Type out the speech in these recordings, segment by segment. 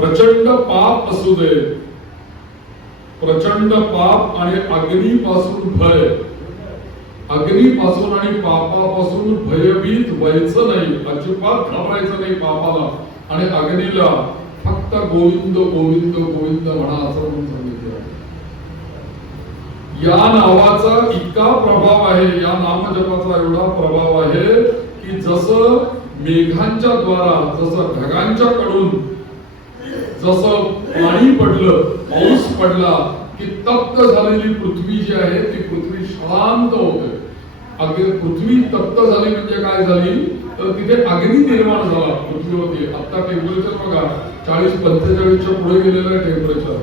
प्रचंड पाप असू दे, प्रचंड पाप आणि अग्नीपासून भय, अग्नीपासून आणि पापापासून भयभीत व्हायचं नाही, अजिबात घाबरायचं नाही पापाला आणि अग्नीला. फक्त गोविंद गोविंद गोविंद म्हणा असं म्हणून सांगितलं. या नावाचा इतका प्रभाव आहे, या नामजपाचा एवढा प्रभाव आहे की जसं मेघांच्या द्वारा, जसं ढगांच्या कडून जसं पाणी पडलं, पाऊस पडला की तप्त झालेली पृथ्वी जी आहे ती पृथ्वी शांत होते. पृथ्वी तप्त झाली म्हणजे काय झाली तर तिथे अग्नी निर्माण झाला पृथ्वीवरती. आता टेम्परेचर बघा 40-45च्या पुढे गेलेलं आहे टेम्परेचर.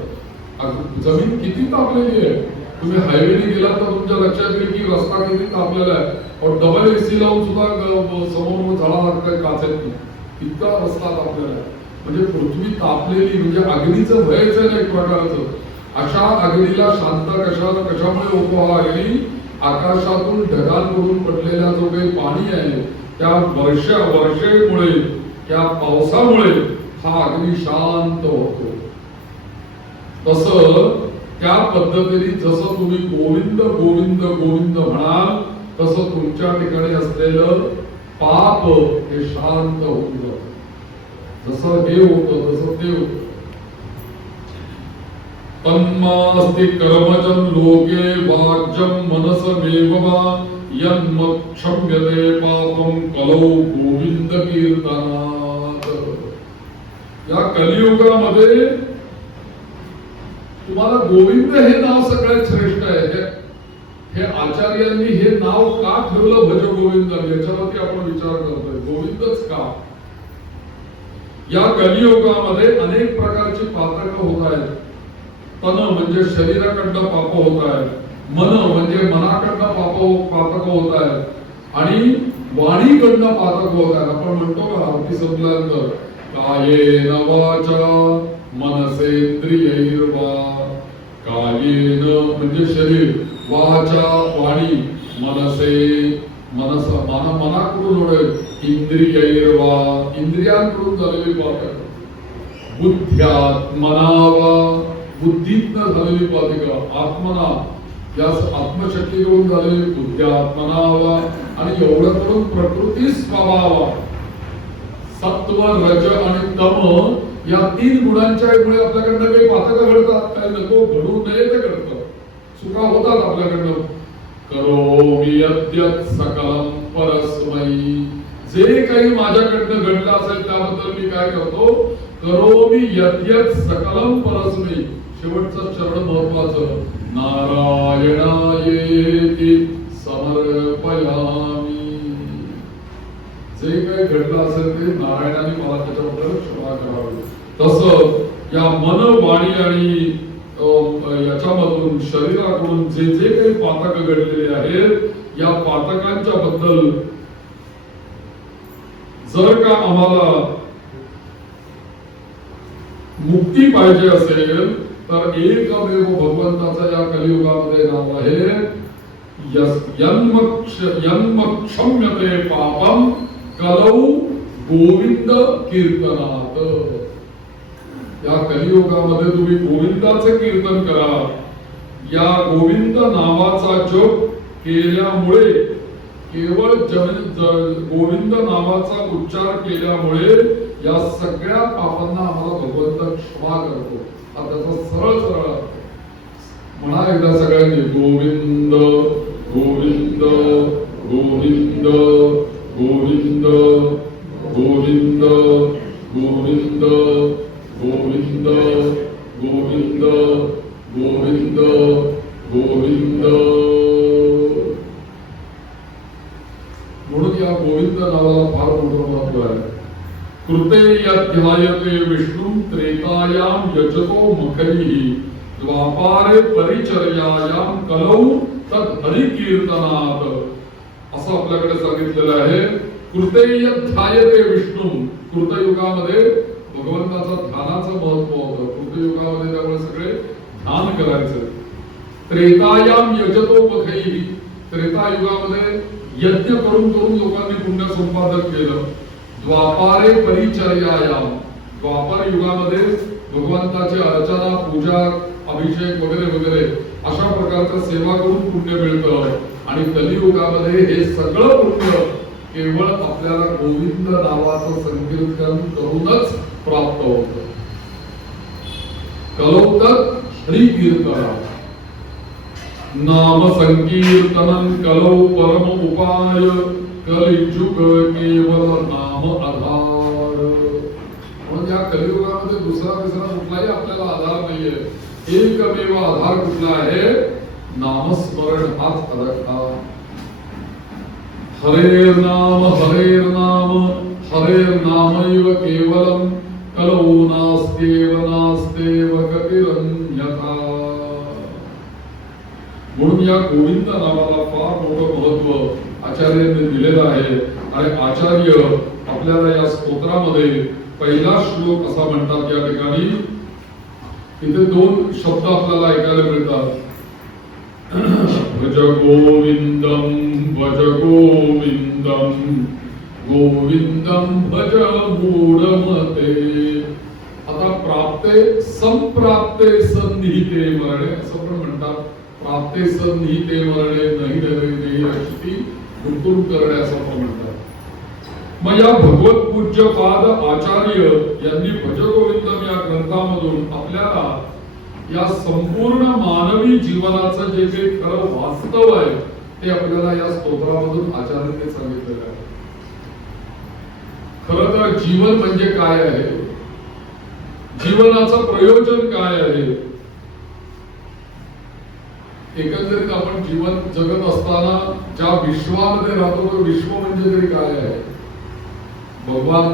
जमीन किती तापलेली आहे. तुम्ही हायवेने गेलात तर तुमच्या लक्षात येईल की रस्ता किती तापलेला आहे और डबल एसी लावून सुद्धा समोर झाडा लागतात काचेतून, इतका रस्ता तापलेला आहे. म्हणजे पृथ्वी तापलेली म्हणजे अग्नीचं भयच आहे ना एक प्रकारचं. अशा अग्नीला शांत कशामुळे होतो हा अग्नी? आकाशातून ढगांकडून पडलेला जो काही पाणी आहे त्या वर्षेमुळे, त्या पावसामुळे हा अग्नी शांत होतो. तसं त्या पद्धतीने जसं तुम्ही गोविंद गोविंद गोविंद म्हणाल तसं तुमच्या ठिकाणी असलेलं पाप हे शांत होऊन जातं. जसं हे होतं तसं ते होतं. तन्मास्ति कर्मजं लोके वाक्यं मनसमेव वा यन्मक्षम्यते पापं कलौ गोविंद कीर्तनात्. या कलियुगामध्ये तुम्हाला गोविंद हे नाव सगळ्यात श्रेष्ठ आहे. हे आचार्यांनी हे नाव का ठेवलं भज गोविंद, याच्यावरती आपण विचार करतोय. गोविंदच का? या कलियुगामध्ये अनेक प्रकारची पातक होत आहेत. तन म्हणजे शरीराकडनं पाप होत आहेत, मन म्हणजे मनाकडनं पातक होत आहेत आणि वाणीकडनं पातक होत आहेत. आपण म्हणतो का आरती संपल्यानंतर कायेन वाचा मनसेंद्रियैर्वा, कायेन म्हणजे शरीर, वाचा वाणी, मनसे मनाकडून होणे, इंद्रियैर्वा इंद्रियांकडून झालेली पातक, बुद्ध्यात्मनावा बुद्धीतनं झालेली पातक, आत्मना या आत्मशक्तीकडून झालेली बुद्ध्यात्मनावा आणि एवढं करून प्रकृती स्वभावा, सत्व रज आणि तम या 3 गुणांच्या मुळे आपल्याकडनं काही पातकं घडतात. काय नको घडू नये ते घडतं, चुका होतात आपल्याकडनं. करोमि यद्यत् सकलं परस्मै, जे काही माझ्याकडनं घडलं असेल त्याबद्दल मी काय करतो? करोमि यद्यत् सकलं परस्मै. शेवटचं चरण महत्वाचं, नारायणायेति समर्पयामि. जे काही घडलं असेल ते नारायणाने मला त्याच्याबद्दल क्षमा करावी. तसं या मन वाणी आणि याच्यामधून शरीराकडून जे जे काही पातक घडलेले आहेत या पातकांच्या बद्दल जर का आम्हाला मुक्ती पाहिजे असेल तर एकमेव भगवंताचं या कलियुगामध्ये नाव आहे यन्मक्षम्यते पापं कलौ गोविंद कीर्तनात्. या कलियुगामध्ये तुम्ही गोविंदाचे कीर्तन करा. या गोविंद नावाचा जप केल्यामुळे, केवळ गोविंद नावाचा उच्चार केल्यामुळे या सगळ्या पापांना आम्हाला भगवंत क्षमा करतो. त्याचा सरळ म्हणा एकदा सगळ्यांनी, गोविंद गोविंद गोविंद गोविंद गोविंद गोविंद गोविंद गोविंद गोविंद गोविंद. म्हणून या गोविंद नावाला फार मोठं महत्व आहे. कृते यध्यायते विष्णुं त्रेतायां यजतो मखैः, द्वापारे परिचर्यायां कलौ तद् हरिकीर्तनात्. असं आपल्याकडे सांगितलेलं आहे. कृते यध्यायते विष्णुं, कृतयुगामध्ये भगवंताचा ध्यानाचं महत्व होतं. कृतयुगामध्ये त्यामुळे सगळे ध्यान करायचं. त्रेतायाम यजतो मखैः, त्रेतायुगामध्ये यज्ञ करून लोकांनी पुण्य संपादन केलं. द्वापारे परिचर्यायाम, द्वापर युगामध्ये भगवंताची अर्चना, पूजा, अभिषेक वगैरे वगैरे अशा प्रकारच्या सेवा करून पुण्य मिळतं. आणि कलियुगामध्ये हे सगळं पुण्य केवळ आपल्याला गोविंद नावाचं संकीर्तन करूनच प्राप्त होतं. कलौतक हरी कीर्तन नाम संकीर्तनं कलौ परम उपाय कलियुग केवल नाम आधार. म्हणून या कलियुगामध्ये दुसरा तिसरा कुठलाही आपल्याला आधार नाहीये. एकमेव आधार कुठला आहे? नामस्मरण हाच अडकला. हरेर नाम हरेर नामैव केवलम कलौ नास्तेव गतिरन्यथा. म्हणून या गोविंद नावाला फार मोठं महत्व आचार्यांनी दिलेलं आहे. आणि आचार्य आपल्याला या स्तोत्रामध्ये पहिला श्लोक असा म्हणतात. या ठिकाणी इथे दोन शब्द आपल्याला ऐकायला मिळतात. भज गोविंदम गोविंदम भज मूढमते. आता प्राप्ते संप्राप्ते सन्निहिते मरणे असं पण म्हणतात. प्राप्ते सन्निहिते मरणे नाही अशी गुंतून करणे असं पण म्हणतात. मग या भगवत पूज्य पाद आचार्य यांनी भज गोविंदम या ग्रंथामधून आपल्याला या संपूर्ण मानवी जीवनाचं जे काही खरं वास्तव आहे ते आपल्याला या स्तोत्रामधून आचार्यांनी सांगितलेलं आहे. खरं तर जीवन म्हणजे काय आहे, जीवनाचं प्रयोजन काय आहे. एकंदरीत आपण जीवन जगत असताना ज्या विश्वामध्ये राहतो तो विश्व म्हणजे तरी काय आहे. भगवान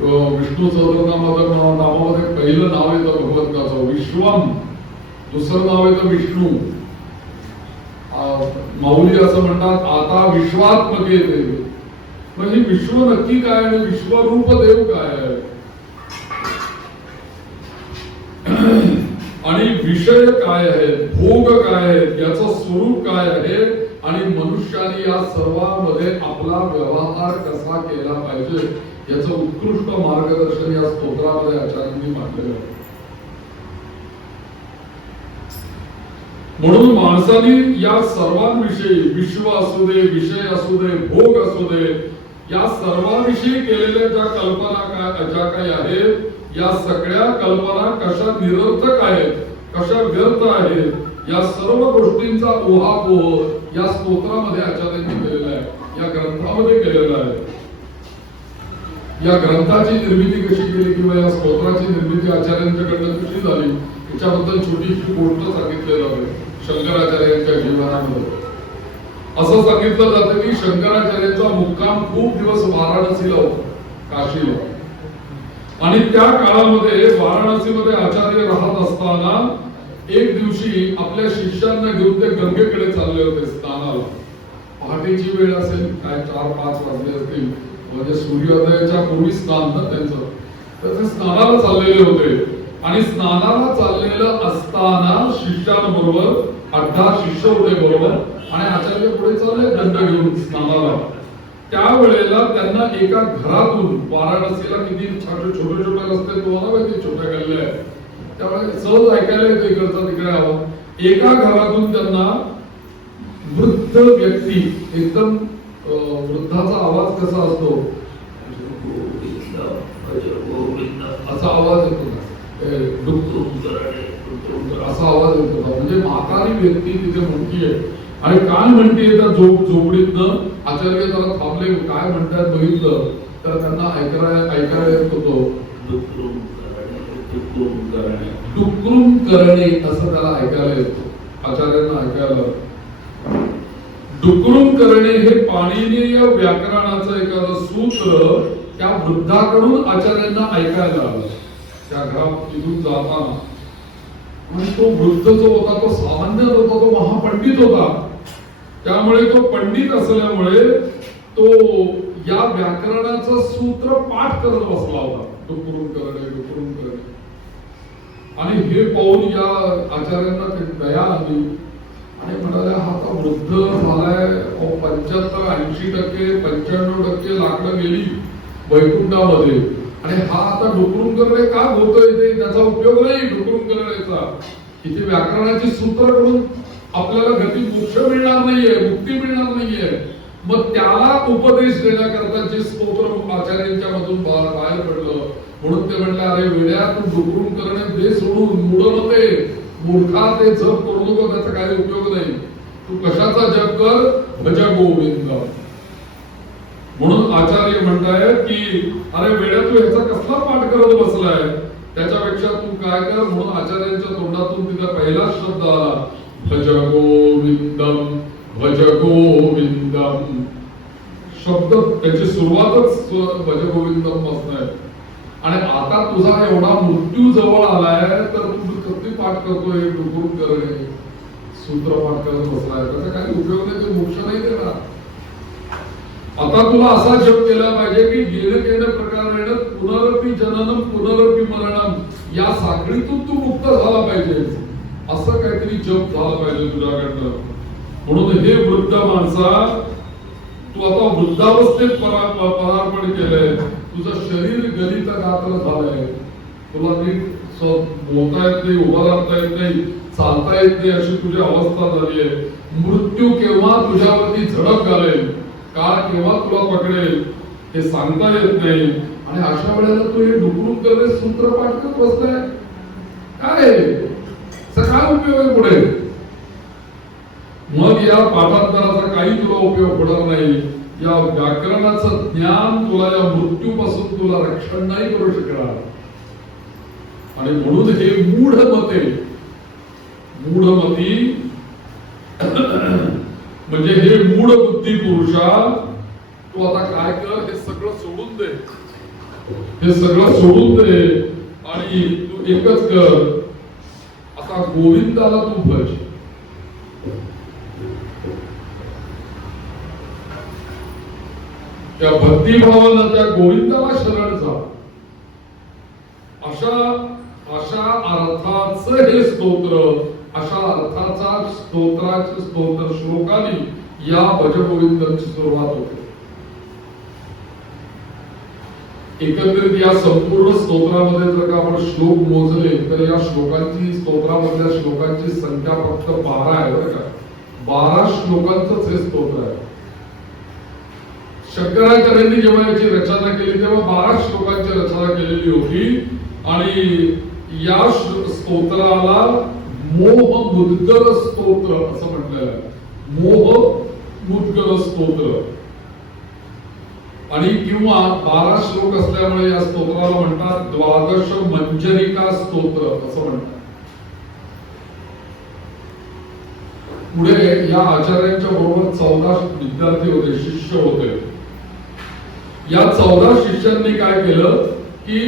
विष्णू सहस्रनामामध्ये पहिलं नाव येतं भगवंताचं विश्वम, दुसरं नाव येतं विष्णू. माऊली असं म्हणतात आता विश्वात्मके देव. म्हणजे विश्व नक्की काय आणि विश्वरूप देव काय आहे आणि विषय काय आहे, भोग काय आहे, याचं स्वरूप काय आहे आणि मनुष्याने या सर्वांमध्ये आपला व्यवहार कसा केला पाहिजे याचं उत्कृष्ट मार्गदर्शन या स्तोत्रामध्ये आचार्यांनी मांडलेलं आहे. म्हणून माणसाने या सर्वांविषयी विश्व असू दे, विषय असू दे, भोग असू दे, या सर्वांविषयी केलेल्या ज्या कल्पना ज्या काही आहेत या सगळ्या कल्पना कशा निरर्थक आहेत, कशा व्यर्थ आहेत, या सर्व गोष्टींचा उहापोह या स्तोत्रामध्ये आचार्यांनी केलेला आहे, या ग्रंथामध्ये केलेला आहे. या ग्रंथाची निर्मिती कशी केली किंवा या स्तोत्राची निर्मिती आचार्यांच्याकडनं कशी झाली याच्याबद्दल छोटीशी गोष्ट सांगितलेली आहे. शंकराचार्यांच्या जीवनामध्ये असं सांगितलं जातं की शंकराचार्यांचा मुक्काम खूप दिवस वाराणसीला होता, काशीला. आणि त्या काळामध्ये वाराणसीमध्ये आचार्य राहत असताना एक दिवशी आपल्या शिष्यांना घेऊन ते गंगेकडे चालले होते स्नानाला. पहाटेची वेळ असेल, काय 4-5 वाजले असतील, म्हणजे सूर्योदयाच्या पूर्वी स्नान ना त्यांचं. तर ते स्नानाला चाललेले होते आणि स्नानाला चाललेलं असताना शिष्यांबरोबर 18 शिष्य होते बरोबर आणि आचार्य पुढे चालले दंड घेऊन स्नानाला. त्यावेळेला त्यांना एका घरातून, वाराणसीला किती छोटे छोटे रस्ते तुम्हाला माहिती, छोट्या गल्ल्या आहेत, त्यामुळे सहज ऐकायला येतो इकडचा तिकडे आवाज. एका घरातून त्यांना वृद्ध व्यक्ती, एकदम वृद्धाचा आवाज कसा असतो असा आवाज येतो, असा आवाज येतो. म्हणजे म्हातारी व्यक्ती तिथे म्हणतीये आणि काय म्हणते त्या झोपडीतनं. आचार्य जरा थांबले, काय म्हणतात बघितलं तर त्यांना ऐकायला येत होतो डुक्रुम करणे असं त्याला ऐकायला येतो. आचार्यांना ऐकायला डुक्रुम करणे हे पाणिनीय व्याकरणाचं एखादं सूत्र त्या वृद्धाकडून आचार्यांना ऐकायला आलं त्या घरात इथून जाताना. आणि तो वृद्ध जो होता तो सामान्य होता, तो महापंडित होता. त्यामुळे तो पंडित असल्यामुळे तो या व्याकरणाचं सूत्र पाठ करत बसला होता, डुक्रुम करणे. आणि हे पाहून या आचार्यांना दया आली आणि म्हणाले हा आता वृद्ध झालाय, 75-80%, 95% लाकडं गेली वैकुंठामध्ये आणि हा आता डुकरून करणे का होतोय ते त्याचा उपयोग नाही डुकरून करण्याचा. इथे व्याकरणाची सूत्र करून आपल्याला गती मोक्ष मिळणार नाहीये, मुक्ती मिळणार नाहीये. मग त्याला उपदेश देण्याकरता जे स्तोत्र आचार्यांच्या मधून बाहेर पडलं म्हणून ते म्हणले, अरे वेड्या तू डुकरून करणे दे सोडून, मूढमते मूर्खा ते जप करू नको, त्याचा काही उपयोग नाही. तू कशाचा जप कर, भज गोविंद. म्हणून आचार्य म्हणतायत की अरे वेड्या तू ह्याचा कसला पाठ करत बसलाय, त्याच्यापेक्षा तू काय कर. म्हणून आचार्यांच्या तोंडातून तिचा पहिला शब्द आला, भज गोविंदम भज गोविंदम. शब्द त्याची सुरुवातच भज गोविंदम असणार. आणि आता तुझा एवढा मृत्यू जवळ आलाय तर तू किती पाठ करतोय, डुकरून करणे सूत्र पाठ करत बसलाय, त्याचा काही उपयोग नाही, ते मोक्ष नाही देणार. आता तुला असा जप केला पाहिजे की गेलं केलं प्रकारेण पुनरपि जननम पुनरपि मरणम या साखळीतून तू मुक्त झाला पाहिजे. असं काहीतरी जप झाला पाहिजे तुझ्याकडनं. म्हणून हे वृद्ध माणसा, तू आता वृद्धावस्थेत पदार्पण केलंय, तुझं शरीर गलित गात्र झालंय, तुला नीट बोलता येत नाही, उभा राहता येत नाही, चालता येत नाही, अशी तुझी अवस्था झाली आहे. मृत्यू केव्हा तुझ्यावरती झडप घालेल, काळ केव्हा तुला पकडेल हे सांगता येत नाही. आणि अशा वेळेला तू हे डुकरून करणे सूत्र पाठ करत बसलाय, काय काय उपयोग आहे पुढे. मग या पाठांतराचा काही तुला उपयोग होणार नाही. या व्याकरणाचं ज्ञान तुला या मृत्यूपासून तुला रक्षण नाही करू शकणार. आणि म्हणून हे मूढमती म्हणजे हे मूढ बुद्धी पुरुषा, तू आता काय कर, हे सगळं सोडून दे, हे सगळं सोडून दे आणि तू एकच कर, आता गोविंदाला तू भज. त्या भक्तिभावानं त्या गोविंदाला शरण जा. अशा अर्थाचं हे स्तोत्र, अशा अर्थाचा स्तोत्र श्लोकाने या भज गोविंदाची सुरुवात होते. एकंदरीत या संपूर्ण स्तोत्रामध्ये जर का आपण श्लोक मोजले तर या स्तोत्रामधल्या श्लोकांची संख्या फक्त 12 आहे बरं का. 12 श्लोकांचंच हे स्तोत्र आहे. शंकराचार्यांनी जेव्हा याची रचना केली तेव्हा 12 श्लोकांची रचना केलेली होती. आणि या स्तोत्राला मोह मुद्गल स्तोत्र असं म्हटलेलं आहे. मोह मुद्गल स्तोत्र. आणि किंवा 12 श्लोक असल्यामुळे या स्तोत्राला म्हणतात द्वादश मंजरिका स्तोत्र असं म्हणतात. पुढे या आचार्यांच्या बरोबर 14 विद्यार्थी होते, शिष्य होते. या 14 शिष्यांनी काय केलं की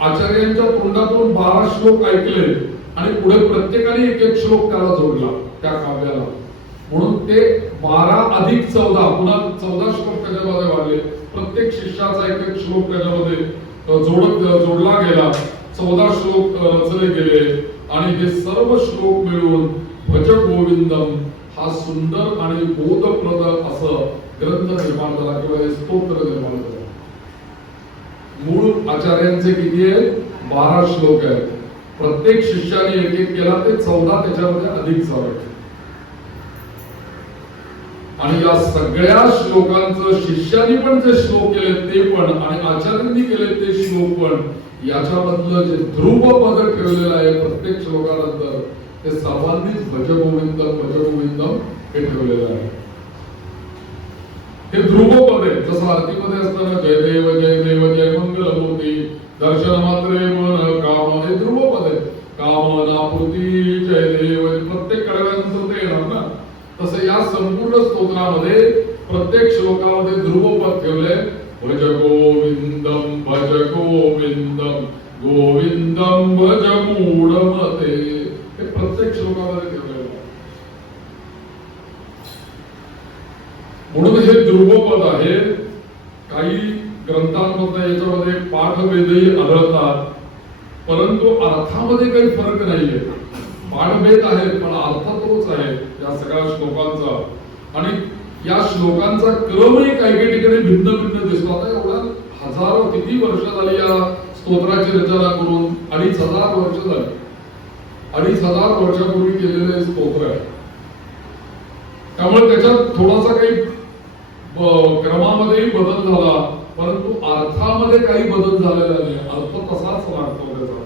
आचार्यांच्या तोंडातून 12 श्लोक ऐकले आणि पुढे प्रत्येकाने एक एक श्लोक त्याला जोडला त्या काव्याला. म्हणून ते 12 अधिक 14 पुन्हा 14 श्लोक त्याच्यामध्ये वाढले. प्रत्येक शिष्याचा एक एक श्लोक त्याच्यामध्ये जोडला गेला. 14 श्लोक रचले गेले आणि हे सर्व श्लोक मिळून भज गोविंदम हा सुंदर आणि बोधप्रद असं ग्रंथ निर्माण झाला किंवा हे स्तोत्र निर्माण झालं. मूळ आचार्यांचे किती आहेत? 12 श्लोक आहेत. प्रत्येक शिष्याने एक एक केला ते 14 त्याच्यामध्ये अधिक झाले. आणि या सगळ्या श्लोकांचं शिष्यानी पण जे श्लोक केले ते पण आणि आचार्यांनी केले ते श्लोक पण याच्यामधलं जे ध्रुव पद ठेवलेलं आहे प्रत्येक श्लोकानंतर ते सर्वांनीच भज गोविंदम हे ठेवलेलं आहे. हे ध्रुव पद आहे. जसं आरतीमध्ये असताना जय देव जय मंगल मूर्ती दर्शन मात्रे मन काम, हे ध्रुव पद आहे. कामनापूर्ती जय देव, प्रत्येक कडव्यानंतर ते येणार ना. तसं या संपूर्ण स्तोत्रामध्ये प्रत्येक श्लोकामध्ये ध्रुव पद ठेवले. भज गोविंदम गोविंदम भज मूढमते, हे प्रत्येक श्लोकामध्ये ठेवलेलं आहे. म्हणून हे ध्रुवपद आहे. काही ग्रंथांमध्ये याच्यामध्ये पाठभेदही आढळतात परंतु अर्थामध्ये काही फरक नाहीये. पाठभेद आहे पण अर्थ तोच आहे या सगळ्या श्लोकांचा. आणि या श्लोकांचा क्रमही काही काही ठिकाणी भिन्न भिन्न दिसतो. आता एवढा हजारो किती वर्ष झाली या स्तोत्राची रचना करून? 2500 वर्ष झाली. 2500 वर्षापूर्वी केलेले स्तोत्र आहे. त्यामुळे त्याच्यात थोडासा काही क्रमामध्येही बदल झाला, परंतु अर्थामध्ये काही बदल झालेला नाही. अर्थ तसाच लागतो त्याचा.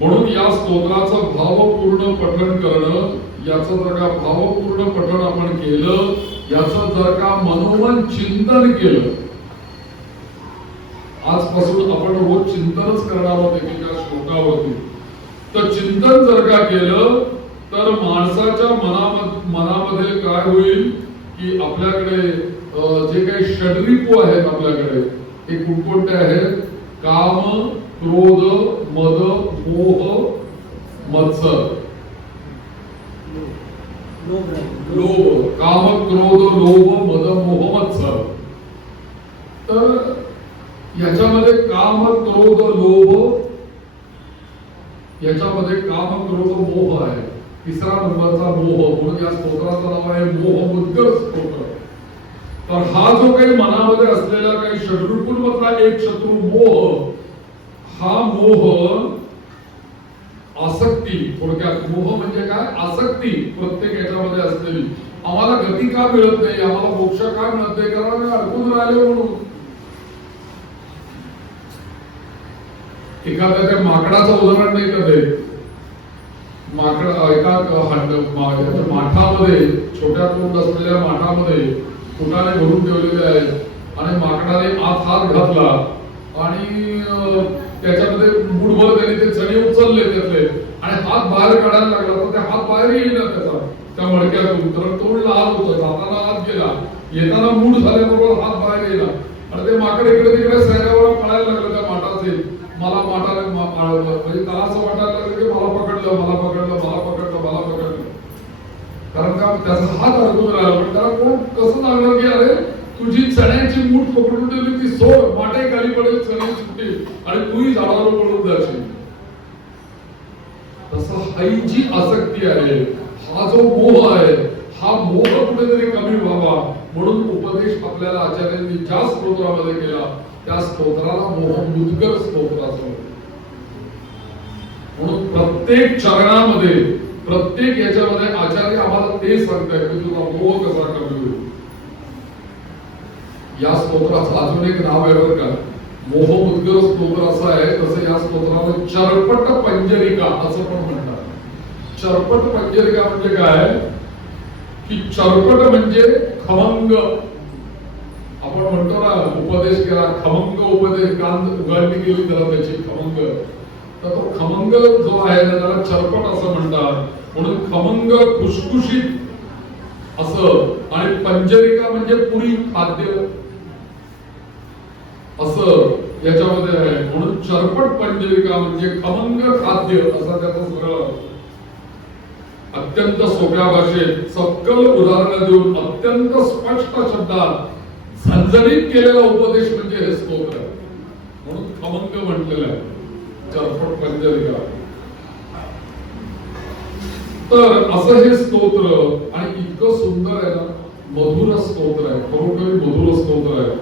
म्हणून या स्तोत्राचं भावपूर्ण पठण करणं, याचं जर का भावपूर्ण पठण आपण केलं, याचं जर का मनोमन चिंतन केलं, आजपासून आपण रोज चिंतनच करणार आहोत एकेका श्लोकावरती, तर चिंतन जर का केलं तर माणसाच्या मनामध्ये काय होईल की आपल्याकडे जे काही षड्रिपू आहेत आपल्याकडे, ते कोणकोणते आहेत? काम, क्रोध, मद, मोह, मत्सर. लोभ, काम, क्रोध, लोभ, मद, मोह, मत्सर. तर याच्यामध्ये काम, क्रोध, लोभ, याच्यामध्ये काम, क्रोध, मोह आहे. तिसरा नंबरचा मोह, म्हणून या स्तोत्राचं नाव आहे मोह मुद्गर स्तोत्र. तर हा जो काही मनामध्ये असलेला काही षड्रिपूंमधला एक शत्रू मोह, हा मोह आसक्ती, थोडक्यात मोह म्हणजे काय? आसक्ती प्रत्येक याच्यामध्ये असलेली. आम्हाला गती का मिळत नाही, आम्हाला मोक्ष का मिळत नाही, कारण आम्ही अडकून राहिले म्हणून. एखाद्या त्या माकडाचं उदाहरण नाही का ते? माकड एका माठामध्ये, छोट्या तोंड असलेल्या माठामध्ये फुटाने भरून ठेवलेले आहेत आणि माकडाने आत हात घातला आणि त्याच्यामध्ये मुठभर त्याने ते चणे उचलले त्यातले आणि हात बाहेर काढायला लागला, तर ते हात बाहेर येईना त्याचा, त्या मडक्यातून. तर तोंड लहान होतं, जाताना हात गेला, येताना मूठ झाल्याबरोबर हात बाहेर येईना आणि ते माकड इकडे तिकडे सैन्यावर पळायला लागलं त्या माठाचे. मला माठाने म्हणजे त्याला असं वाटायला लागलं की मला पकडलं, मला पकडलं, मला पकडलं, मला पकडलं. कारण का त्याचा हात अडकून राहिला. पण त्याला कोण कसं लागलं की अरे तुझी चण्याची मूठ पकडून ठेवली, ती सोड, माटे खाली पडेल, चणे सुटतील आणि तूही झाडावर पडून जाशील. तसं ही जी आसक्ती आहे, हा जो मोह आहे, हा मोह कुठेतरी कमी व्हावा म्हणून उपदेश आपल्याला आचार्यांनी ज्या स्तोत्रामध्ये केला, त्या स्तोत्राला मोह मुद्गर स्तोत्र असं. म्हणून प्रत्येक चरणामध्ये, प्रत्येक याच्यामध्ये आचार्य आम्हाला ते सांगतायत की तुझा मोह कसा कमी होईल. या स्तोत्राचं अजून एक नाव आहे बरं का, मोह मुद्गर स्तोत्र असं आहे. तसं या स्तोत्राला चरपट पंजरिका असं पण म्हणतात. चरपट पंजरिका म्हणजे काय की चरपट म्हणजे खमंग. आपण म्हणतो ना उपदेश केला, खमंग उपदेश, कान उघडणी केली त्याला त्याची खमंग. तर तो खमंग जो आहे ना त्याला चरपट असं म्हणतात. म्हणून खमंग खुशखुशीत असं, आणि पंजरिका म्हणजे पुरी खाद्य असं याच्यामध्ये आहे. म्हणून चरपट पंजरिका म्हणजे खमंग खाद्य असा त्याचा सरळ अत्यंत सोप्या भाषेत सखल उदाहरण देऊन अत्यंत स्पष्ट शब्दात झणझणीत केलेला उपदेश म्हणजे हे स्तोत्र. म्हणून खमंग म्हटलेलं आहे, चरपट पंजरिका. तर असं हे स्तोत्र, आणि इतकं सुंदर आहे ना, मधुर स्तोत्र आहे, खरोखर मधुर स्तोत्र आहे.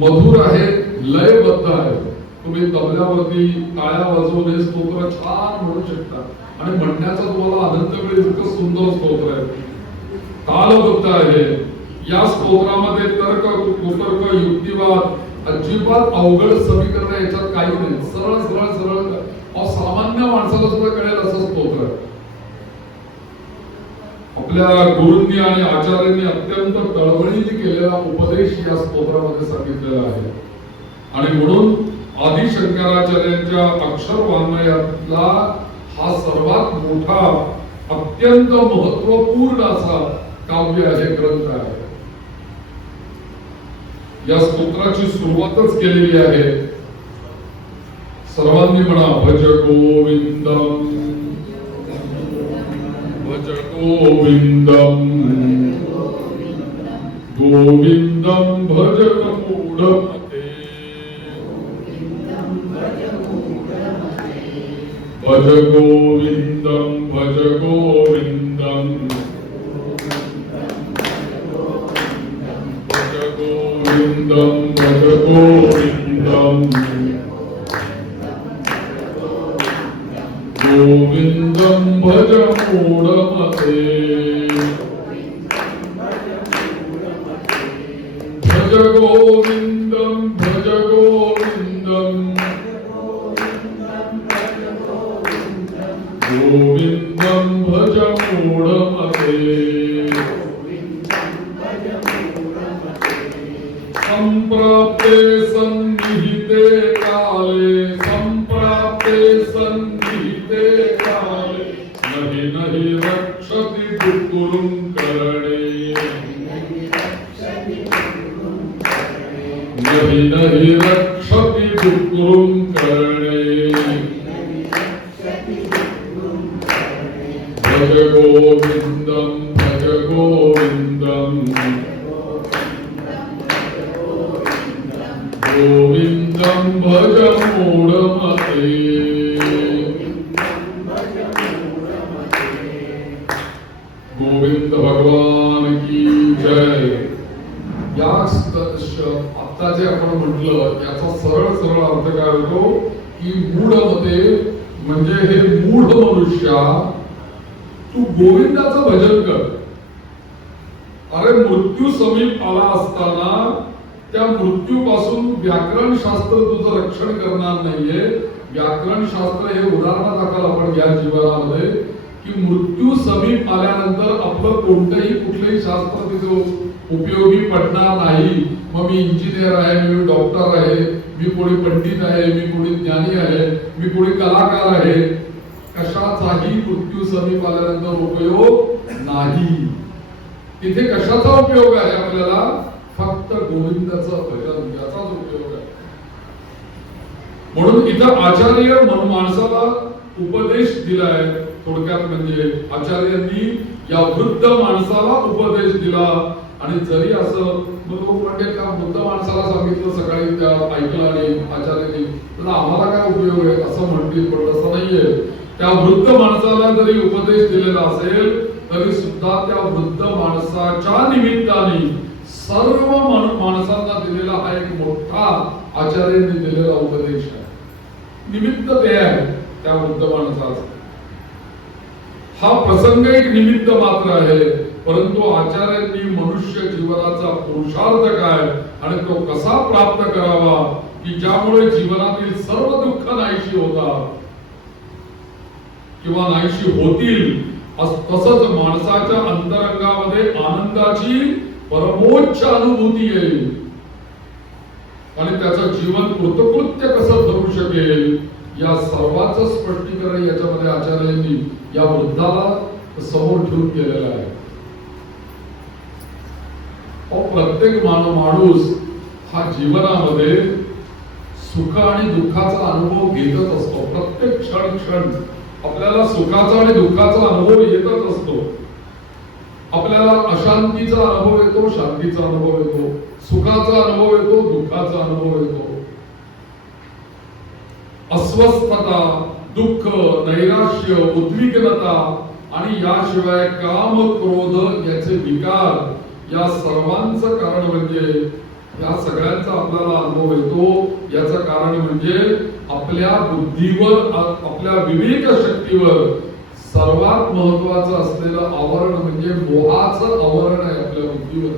मधुर आहे, लयबद्ध आहे. तुम्ही तबल्यावरती टाळ्या वाजवून हे स्तोत्र छान म्हणू शकता आणि म्हणण्याचा तुम्हाला आनंद मिळेल. इतकं सुंदर स्तोत्र आहे, तालबद्ध आहे. या स्तोत्रामध्ये तर्क, कुतर्क, युक्तिवाद, अजिबात अवघड समीकरण याच्यात काही नाही. सरळ सरळ सरळ सामान्य माणसाला सुद्धा कळेल असं स्तोत्र आहे. आपल्या गुरूंनी आणि आचार्यांनी अत्यंत तळमळीने केलेला उपदेश या स्तोत्रामध्ये सांगितलेला आहे. आणि म्हणून आदि शंकराचार्यांच्या अक्षर वाङ्मयातला हा सर्वात मोठा, अत्यंत महत्वपूर्ण असा काव्य आहे, ग्रंथ आहे. या स्तोत्राची सुरुवातच केलेली आहे. सर्वांनी म्हणा, भज गोविंदम भज गोविंदम गोविंदम भज मूढमते भज गोविंदम भज गोविंदम भज गोविंदम भज गोविंदम गोविंदं भज मूढमते भज गोविंदं भज गोविंदं गोविंदं भज मूढमते संप्राप्ते सन्निहिते काले संप्राप्ते सन्निहिते काले नहि नहि रक्षति दुःखुरुं करणे नहि नहि रक्षति दुःखुरुं करणे भज गोविंदं भज गोविंदं गोविंदं भज मूढमते गोविंद भगवान की जय। आता जे आपण म्हटलं याचा सरळ सरळ अर्थ काय होतो की मूढमते म्हणजे हे मूढ मनुष्या तू गोविंदाचं भजन कर। अरे मृत्यू समीप आला असताना त्या मृत्यूपासून व्याकरण शास्त्र तुझं रक्षण करणार नाहीये। व्याकरण शास्त्र हे उदाहरणादाखल आपण घ्या जीवनामध्ये की मृत्यू समीप आल्यानंतर आपलं कोणतंही कुठलंही शास्त्र तिथे उपयोगी पडणार नाही। मग मी इंजिनियर आहे, मी डॉक्टर आहे, मी कोणी पंडित आहे, मी कोणी ज्ञानी आहे, मी कोणी कलाकार आहे, कशाचाही मृत्यू समीप आल्यानंतर उपयोग नाही। तिथे कशाचा उपयोग आहे आपल्याला? फक्त गोविंदाचं भजन याचाच उपयोग आहे। म्हणून इथं आचार्य माणसाला उपदेश दिलाय। थोडक्यात म्हणजे आचार्यांनी या वृद्ध माणसाला उपदेश दिला। आणि जरी असं लोक म्हणते का वृद्ध माणसाला सांगितलं सकाळी त्या ऐकलं आणि आचार्यांनी तर आम्हाला काय उपयोग आहे असं म्हणतील, पण तसं नाहीये। त्या वृद्ध माणसाला जरी उपदेश दिलेला असेल तरी सुद्धा त्या वृद्ध माणसाच्या निमित्ताने सर्व माणसांना दिलेला हा एक मोठा आचार्यांनी दिलेला उपदेश आहे। निमित्त ते आहे त्या वृद्ध माणसाचा। हा प्रसंग एक निमित्त मात्र आहे, परंतु आचार्यांनी मनुष्य जीवनाचा पुरुषार्थ काय आणि तो कसा प्राप्त करावा की ज्यामुळे जीवनातील सर्व दुःख नाहीशी होतात किंवा नाहीशी होतील, तसंच माणसाच्या अंतरंगामध्ये आनंदाची परमोच्च अनुभूती येईल आणि त्याचं जीवन कृतकृत्य कसं ठरू शकेल या सर्वांचं स्पष्टीकरण याच्यामध्ये आचार्यांनी या वृद्धाला समोर ठेवून केलेलं आहे। प्रत्येक माणूस हा जीवनामध्ये सुख आणि दुःखाचा अनुभव घेतच असतो। प्रत्येक क्षण आपल्याला सुखाचा आणि दुःखाचा अनुभव येतच असतो। आपल्याला अशांतीचा अनुभव येतो, शांतीचा अनुभव येतो, सुखाचा अनुभव येतो, दुःखाचा अनुभव येतो। अस्वस्थता, दुःख, नैराश्य, उद्विग्नता आणि याशिवाय काम, क्रोध याचे विकार या सर्वांचं कारण म्हणजे या सगळ्यांचा आपल्याला अनुभव येतो याचं कारण म्हणजे आपल्या बुद्धीवर, आपल्या विवेक शक्तीवर सर्वात महत्वाचं असलेलं आवरण म्हणजे मोहाचं आवरण आहे आपल्या बुद्धीवर।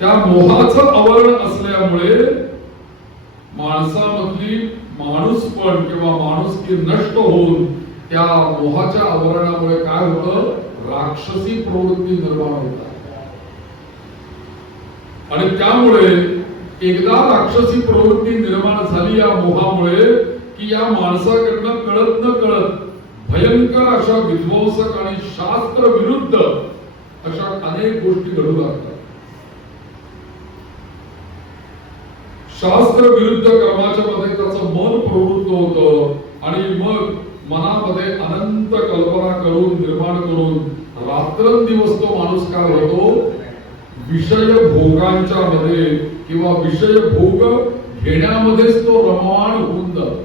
त्या मोहाचं आवरण असल्यामुळे माणसामधली माणूसपण किंवा माणुसकी नष्ट होऊन त्या मोहाच्या आवरणामुळे काय होतं? राक्षसी प्रवृत्ती निर्माण होतात आणि त्यामुळे एकदा राक्षसी प्रवृत्ती निर्माण झाली या मोहामुळे की या माणसाकडनं कळत न कळत भयंकर अशा विध्वंसक आणि शास्त्र विरुद्ध अशा अनेक गोष्टी घडू लागतात। शास्त्र विरुद्ध कर्माच्या मध्ये त्याचं मन प्रवृत्त होतं आणि मग मनामध्ये अनंत कल्पना करून निर्माण करून रात्रंदिवस तो माणूस काय होतो? विषय भोगांच्या मध्ये किंवा विषय भोग घेण्यामध्येच तो रममाण होऊन जातो।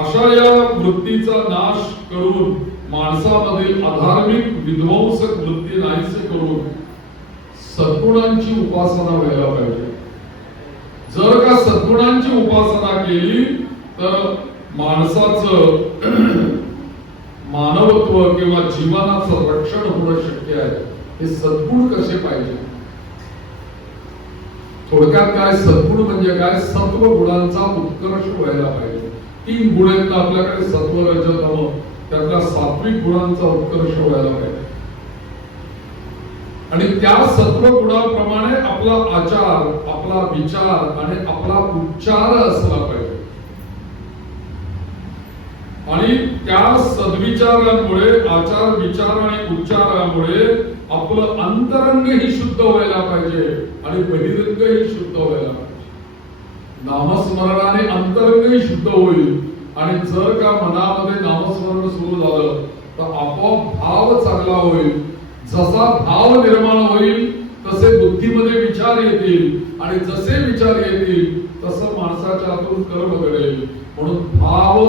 अशा या वृत्तीचा नाश करून माणसामधील अधार्मिक विध्वंसक वृत्ती नाहीसे करून सद्गुणांची उपासना व्हायला पाहिजे। जर का सद्गुणांची उपासना केली तर माणसाचं मानवत्व किंवा जीवनाचं रक्षण होणं शक्य आहे. हे सद्गुण कसे पाहिजे? थोडक्यात काय सद्गुण म्हणजे काय? सत्व गुणांचा उत्कर्ष व्हायला पाहिजे. 3 गुण आहेत आपल्याकडे, सत्व रज तम, त्यातल्या सात्विक गुणांचा उत्कर्ष व्हायला पाहिजे. आणि त्या सत्व गुणाप्रमाणे आपला आचार, आपला विचार आणि आपला उच्चार असला पाहिजे. आणि त्या सद्विचारांमुळे, आचार विचार आणि उच्चारामुळे आपलं अंतरंगही शुद्ध व्हायला पाहिजे आणि बहिरंगही शुद्ध व्हायला पाहिजे. नामस्मरणाने अंतरंगही शुद्ध होईल. आणि जर का मनामध्ये नामस्मरण सुरू झालं तर आपोआप भाव चांगला होईल. जसा भाव निर्माण होईल तसे बुद्धीमध्ये विचार येतील आणि जसे विचार येतील तसं माणसाच्या आतून कर्म घडेल. म्हणून भाव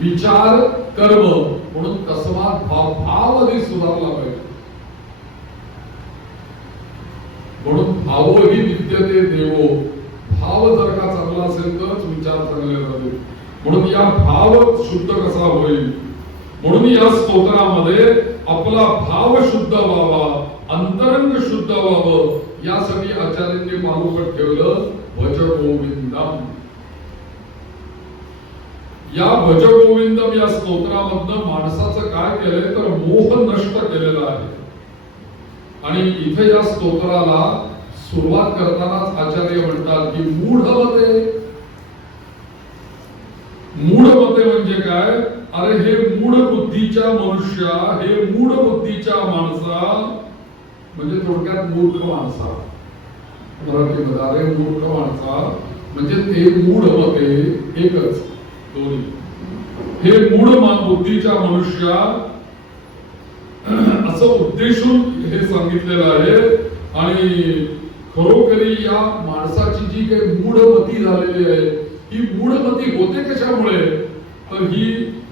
विचार कर्म म्हणून तस्मात भाव आधी सुधारला पाहिजे. म्हणून भावही विद्यते देवो. भाव जर का चांगला असेल तरच विचार चांगले होतील. म्हणून या भाव शुद्ध कसा होईल? म्हणून या स्तोत्रामध्ये आपला भाव शुद्ध व्हावा, अंतरंग शुद्ध व्हावं, यासाठी आचार्यांनी पालोपट ठेवलं भज गोविंदम. या भज गोविंदम या स्तोत्रामधनं माणसाचं काय केलंय तर मोह नष्ट केलेला आहे. आणि इथे या स्तोत्राला सुरुवात करतानाच आचार्य म्हणतात की मूढमते. मूढमते म्हणजे काय? अरे हे मूढ बुद्धीच्या मनुष्या, हे मूढ बुद्धीच्या माणसा, म्हणजे थोडक्यात मूर्ख माणसा. मराठीमध्ये अरे मूर्ख माणसा म्हणजे ते मूढ मते एकच, दोन्ही. हे मूढ बुद्धीच्या मनुष्या असं उद्देशून हे सांगितलेलं आहे. आणि खरोखरी या माणसाची जी काही मूढमती झालेली आहे, ही मूढमती होते कशामुळे? तर ही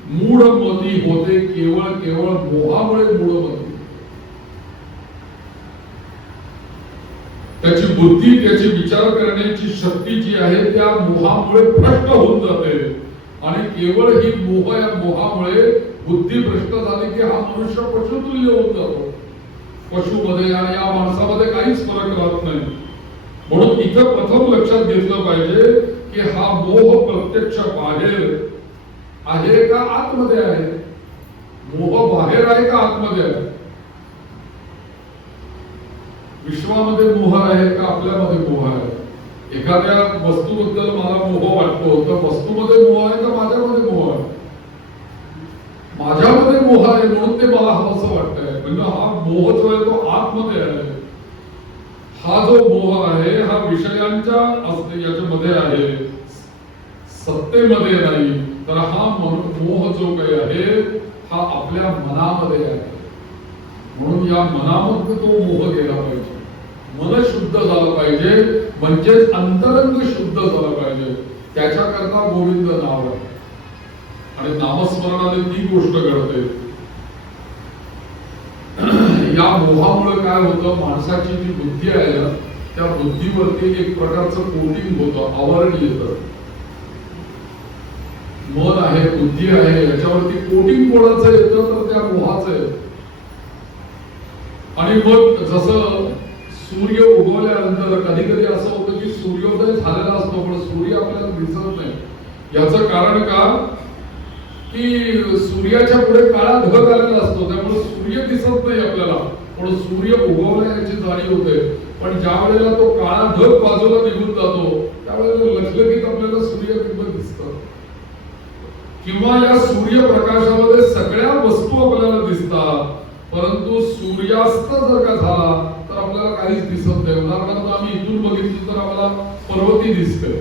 मूढमती होते केवळ मोहामुळे. मूढमती त्याची बुद्धी, त्याची विचार करण्याची शक्ती जी आहे त्या मोहामुळे भ्रष्ट होऊन जाते. आणि केवळ ही या मोहामुळे बुद्धी भ्रष्ट झाली की हा मनुष्य पशुतुल्य होऊन जातो. पशुमध्ये आणि या माणसामध्ये काहीच फरक राहत नाही. म्हणून इथं प्रथम लक्षात घेतलं पाहिजे की हा मोह प्रत्यक्ष बाहेर आहे का आतमध्ये आहे? मोह बाहेर आहे का आतमध्ये आहे? विश्वामध्ये मोह आहे का आपल्यामध्ये मोह आहे? एखाद्या वस्तूबद्दल मला मोह वाटतो तर वस्तूमध्ये मोह आहे का माझ्यामध्ये मोह आहे? माझ्यामध्ये मोह आहे म्हणून ते मला हवंसं वाटतंय. म्हणजे हा मोह जो आहे तो आतमध्ये आहे. हा जो मोह आहे हा विषयांच्या याच्यामध्ये आहे, सत्तेमध्ये नाही. तर हा मोह जो काही आहे हा आपल्या मनामध्ये आहे. म्हणून या मनामध्ये तो मोह गेला पाहिजे. मन शुद्ध झालं पाहिजे, म्हणजेच अंतरंग शुद्ध झालं पाहिजे. त्याच्याकरता गोविंद नाव आहे. आणि नामस्मरणाने ती गोष्ट घडते. या मोहामुळे काय होतं? माणसाची जी बुद्धी आहे ना, त्या बुद्धीवरती एक प्रकारचं कोटिंग होतं, आवरण येतं. मन आहे, बुद्धी आहे, याच्यावरती कोटिंग कोणाचं येतं तर त्या मोहाचं येतं. आणि मग जसं सूर्य उगवल्यानंतर कधी कधी असं होतं की सूर्योदय झालेला असतो पण सूर्य आपल्याला दिसत नाही. याचं कारण का? की सूर्याच्या पुढे काळा ढग आलेला असतो, त्यामुळे सूर्य दिसत नाही आपल्याला, पण सूर्य उगवला याची जाणीव होते. पण ज्या वेळेला तो काळा ढग बाजूला निघून जातो त्यावेळेला लखलखीत आपल्याला सूर्यबिंब दिसतं. किंवा या सूर्यप्रकाशामध्ये सगळ्या वस्तू आपल्याला दिसतात, परंतु सूर्यास्त जर का झाला तर आपल्याला काहीच दिसत नाही. उदाहरणार्थ आम्ही इथून बघितलं तर आम्हाला पर्वती दिसते.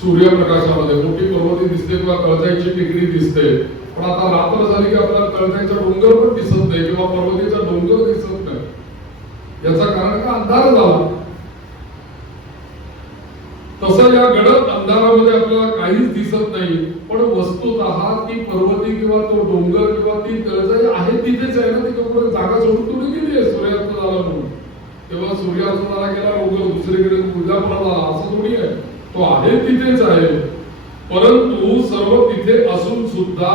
सूर्यप्रकाशामध्ये मोठी पर्वती दिसते किंवा कळसाईची टेकडी दिसते. पण आता रात्र झाली की आपल्याला कळसाईचा डोंगर पण दिसत नाही किंवा पर्वतीचा डोंगर दिसत नाही. याचं कारण का? अंधार झाला. तसं या गडद अंधारामध्ये आपल्याला काहीच दिसत नाही, पण वस्तुतः ती पर्वती किंवा तो डोंगर किंवा ती कळसाई आहे तिथेच आहे ना. ती जागा सोडून तुम्ही गेली आहे सूर्यास्त झाला म्हणून. तेव्हा सूर्यास्ताला गेला उगव दुसरीकडे उद्या परत आला असं थोडी आहे. तो आहे तिथेच आहे, परंतु सर्व तिथे असून सुद्धा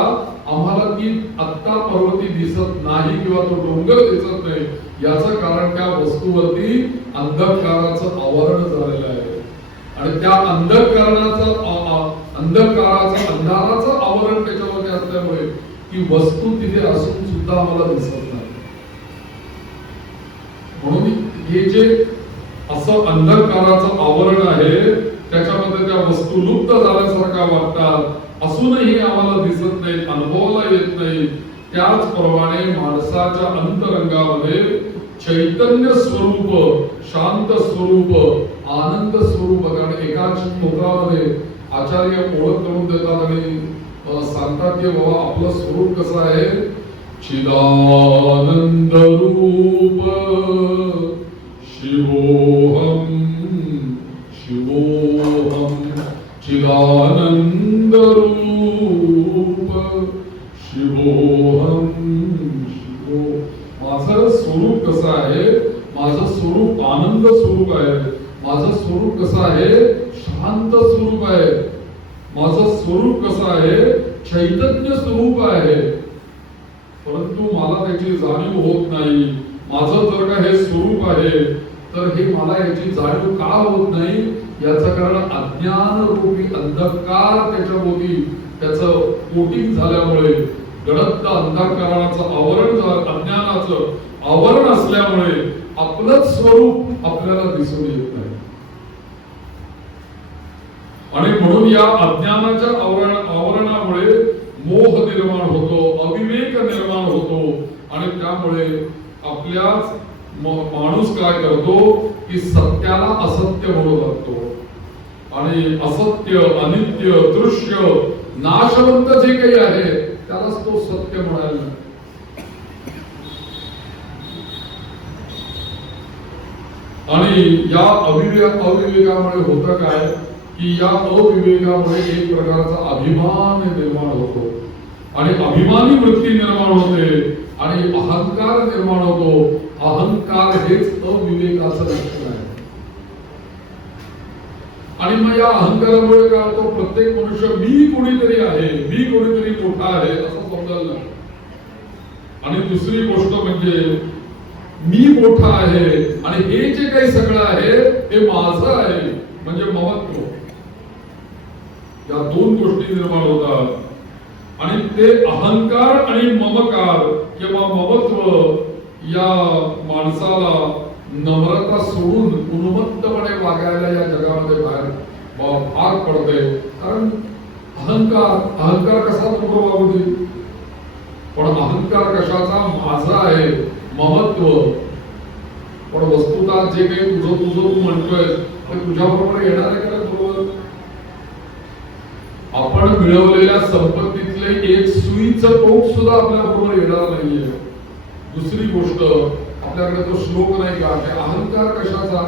आम्हाला ती आत्ता पर्वती दिसत नाही किंवा तो डोंगर दिसत नाही. याचं कारण त्या वस्तूवरती अंधकाराचं आवरण झालेलं आहे आणि त्या अंधकाराचं आवरण त्याच्यामध्ये असल्यामुळे ती वस्तू तिथे असून सुद्धा आम्हाला दिसत नाही. म्हणून हे जे असं अंधकाराचं आवरण आहे त्याच्यामध्ये त्या वस्तू लुप्त झाल्यासारख्या वाटतात, असूनही आम्हाला दिसत नाही, अनुभवाला येत नाही. त्याचप्रमाणे माणसाच्या अंतरंगामध्ये चैतन्य स्वरूप, शांत स्वरूप, आनंद स्वरूप, कारण एकाच स्तोत्रामध्ये आचार्य ओळख करून देतात आणि सांगतात की बाबा आपलं स्वरूप कसं आहे. चिदानंद रूप शिवोहम शिवोहम चिदानंद रूप शिवोहम शिवो. माझं स्वरूप कसं आहे, माझं स्वरूप आनंद स्वरूप आहे, माझं स्वरूप कसं आहे शांत स्वरूप आहे, माझं स्वरूप कसं आहे चैतन्य स्वरूप आहे. परंतु मला त्याची जाणीव होत नाही. माझं जर का हे स्वरूप आहे तर हे मला याची जाणीव का होत नाही, याचं कारण अज्ञान रूपी अंधकार त्याच्याभोवती त्याचं कोटिंग झाल्यामुळे, गडद अंधकाराचं आवरण, अज्ञानाचं आवरण असल्यामुळे आपलंच स्वरूप आपल्याला दिसून येत नाही. आणि म्हणून या अज्ञानाच्या आवरणामुळे मोह निर्माण होतो, अविवेक निर्माण होतो आणि त्यामुळे आपल्याच माणूस काय करतो की सत्याला असत्य म्हणू लागतो आणि असत्य, अनित्य, दृश्य, नाशवंत जे काही आहे त्यालाच तो सत्य म्हणायला. आणि या अविवेकामुळे होतं काय की या अविवेकामुळे एक प्रकारचा अभिमान निर्माण होतो आणि अभिमानी वृत्ती निर्माण होते आणि अहंकार निर्माण होतो. अहंकार हेच अविवेकाचं लक्षण आहे. आणि मग या अहंकारामुळे काय होतो, प्रत्येक मनुष्य मी कोणीतरी आहे, मी कोणीतरी मोठा आहे असं समजायला लागतं. आणि दुसरी गोष्ट म्हणजे मी मोठा आहे आणि हे जे काही सगळं आहे हे माझं आहे म्हणजे ममत्व. या दोन गोष्टी निर्माण होतात आणि ते अहंकार आणि ममकार किंवा ममत्व या माणसाला नम्रता सोडून उन्मत्तपणे वागायला या जगामध्ये बाहेर भाग पडते. कारण अहंकार कसा नको वागू दे, पण अहंकार कशाचा माझा आहे, ममत्व. पण वस्तुतः जे काही तुझं तू म्हणतोय ते तुझ्या बरोबर येणार आहे का बरोबर. आपण मिळवलेल्या संपत्तीतले एक सुईचं टोक सुद्धा आपल्या बरोबर येणार नाहीये. दुसरी गोष्ट आपल्याकडे तो श्लोक नाही का, अहंकार कशाचा.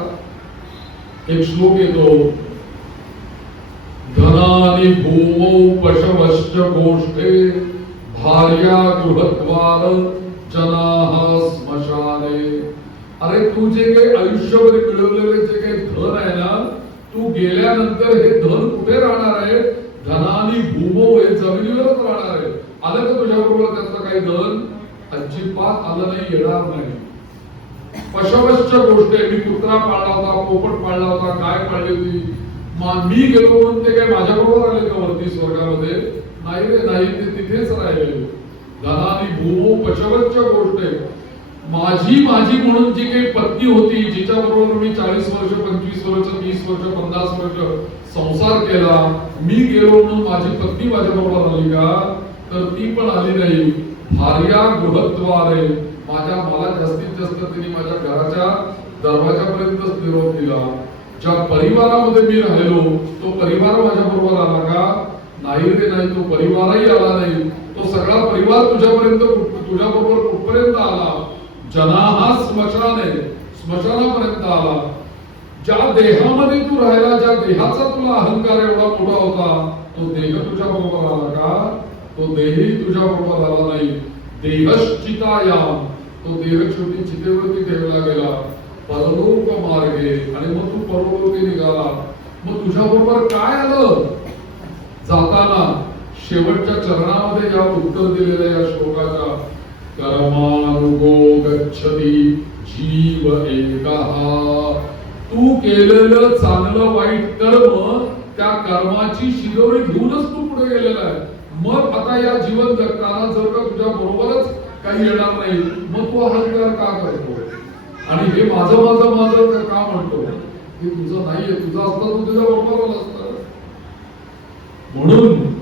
एक श्लोक येतो, धनानि भूमौ पशवश्च गोष्ठे भार्या गृहद्वार जनाः स्मशाने. अरे तू जे काही आयुष्यभर मिळवलेले जे काही धन आहे ना, तू गेल्यानंतर हे धन कुठे राहणार आहे. धनानी भूमो हे जमिनीवरच राहणार आहे. आलं का तुझ्या बरोबर त्याचं काही धन. अजिबात आलं नाही, येणार नाही. पशवश्च गोष्ट आहे, मी कुत्रा पाळला होता, पोपट पाळला होता, गाय पाळली होती, मी गेलो म्हणून ते काय माझ्या बरोबर आले का वरती स्वर्गामध्ये. नाही रे नाही, ते तिथेच राहिले. धनानी भूमो पशवश्च गोष्ट आहे. माझी म्हणून जी काही पत्नी होती, जिच्या बरोबर मी 40 वर्ष 25 वर्ष 30 वर्ष 50 वर्ष संसार केला, मी गेलो म्हणून माझी पत्नी माझ्या बरोबर आली का, तर ती पण आली नाही. भार्या गृहद्वारे, मला जास्तीत जास्त तिने माझ्या घराच्या दरवाजापर्यंतच निरोप दिला. ज्या परिवारामध्ये मी राहिलो तो परिवार माझ्या बरोबर आला का, नाही रे नाही, तो परिवारही आला नाही. तो सगळा परिवार तुझ्या बरोबर कुठपर्यंत आला. जनाः स्मशाने, स्मशानापर्यंत आला. ज्या देहामध्ये तू राहिला, ज्या देहाचा तुला अहंकार एवढा मोठा होता, तो देह तुझ्या बरोबर आला का, तो देहही तुझ्या बरोबर आला नाही. देहश्चितायाम, तो देह शेवटी चितेवरती ठेवला गेला. परलोक मार्गे, आणि मग तू परलोकी निघाला. मग तुझ्या बरोबर काय आलं जाताना? शेवटच्या चरणामध्ये या उत्तर दिलेल्या या श्लोकाच्या, कर्मानुगो गच्छति जीव एकहा. तू केलेलं चांगलं वाईट कर्म, त्या कर्माची शिदोरी घेऊनच तू पुढे गेलेला आहे. मग आता या जीवन जगताना जर का तुझ्या बरोबरच काही येणार नाही, मग तू अहंकार का करतो आणि हे माझं माझं माझं का म्हणतो? हे तुझं नाहीये. तुझं असतं तू तुझ्या बरोबर असतं. म्हणून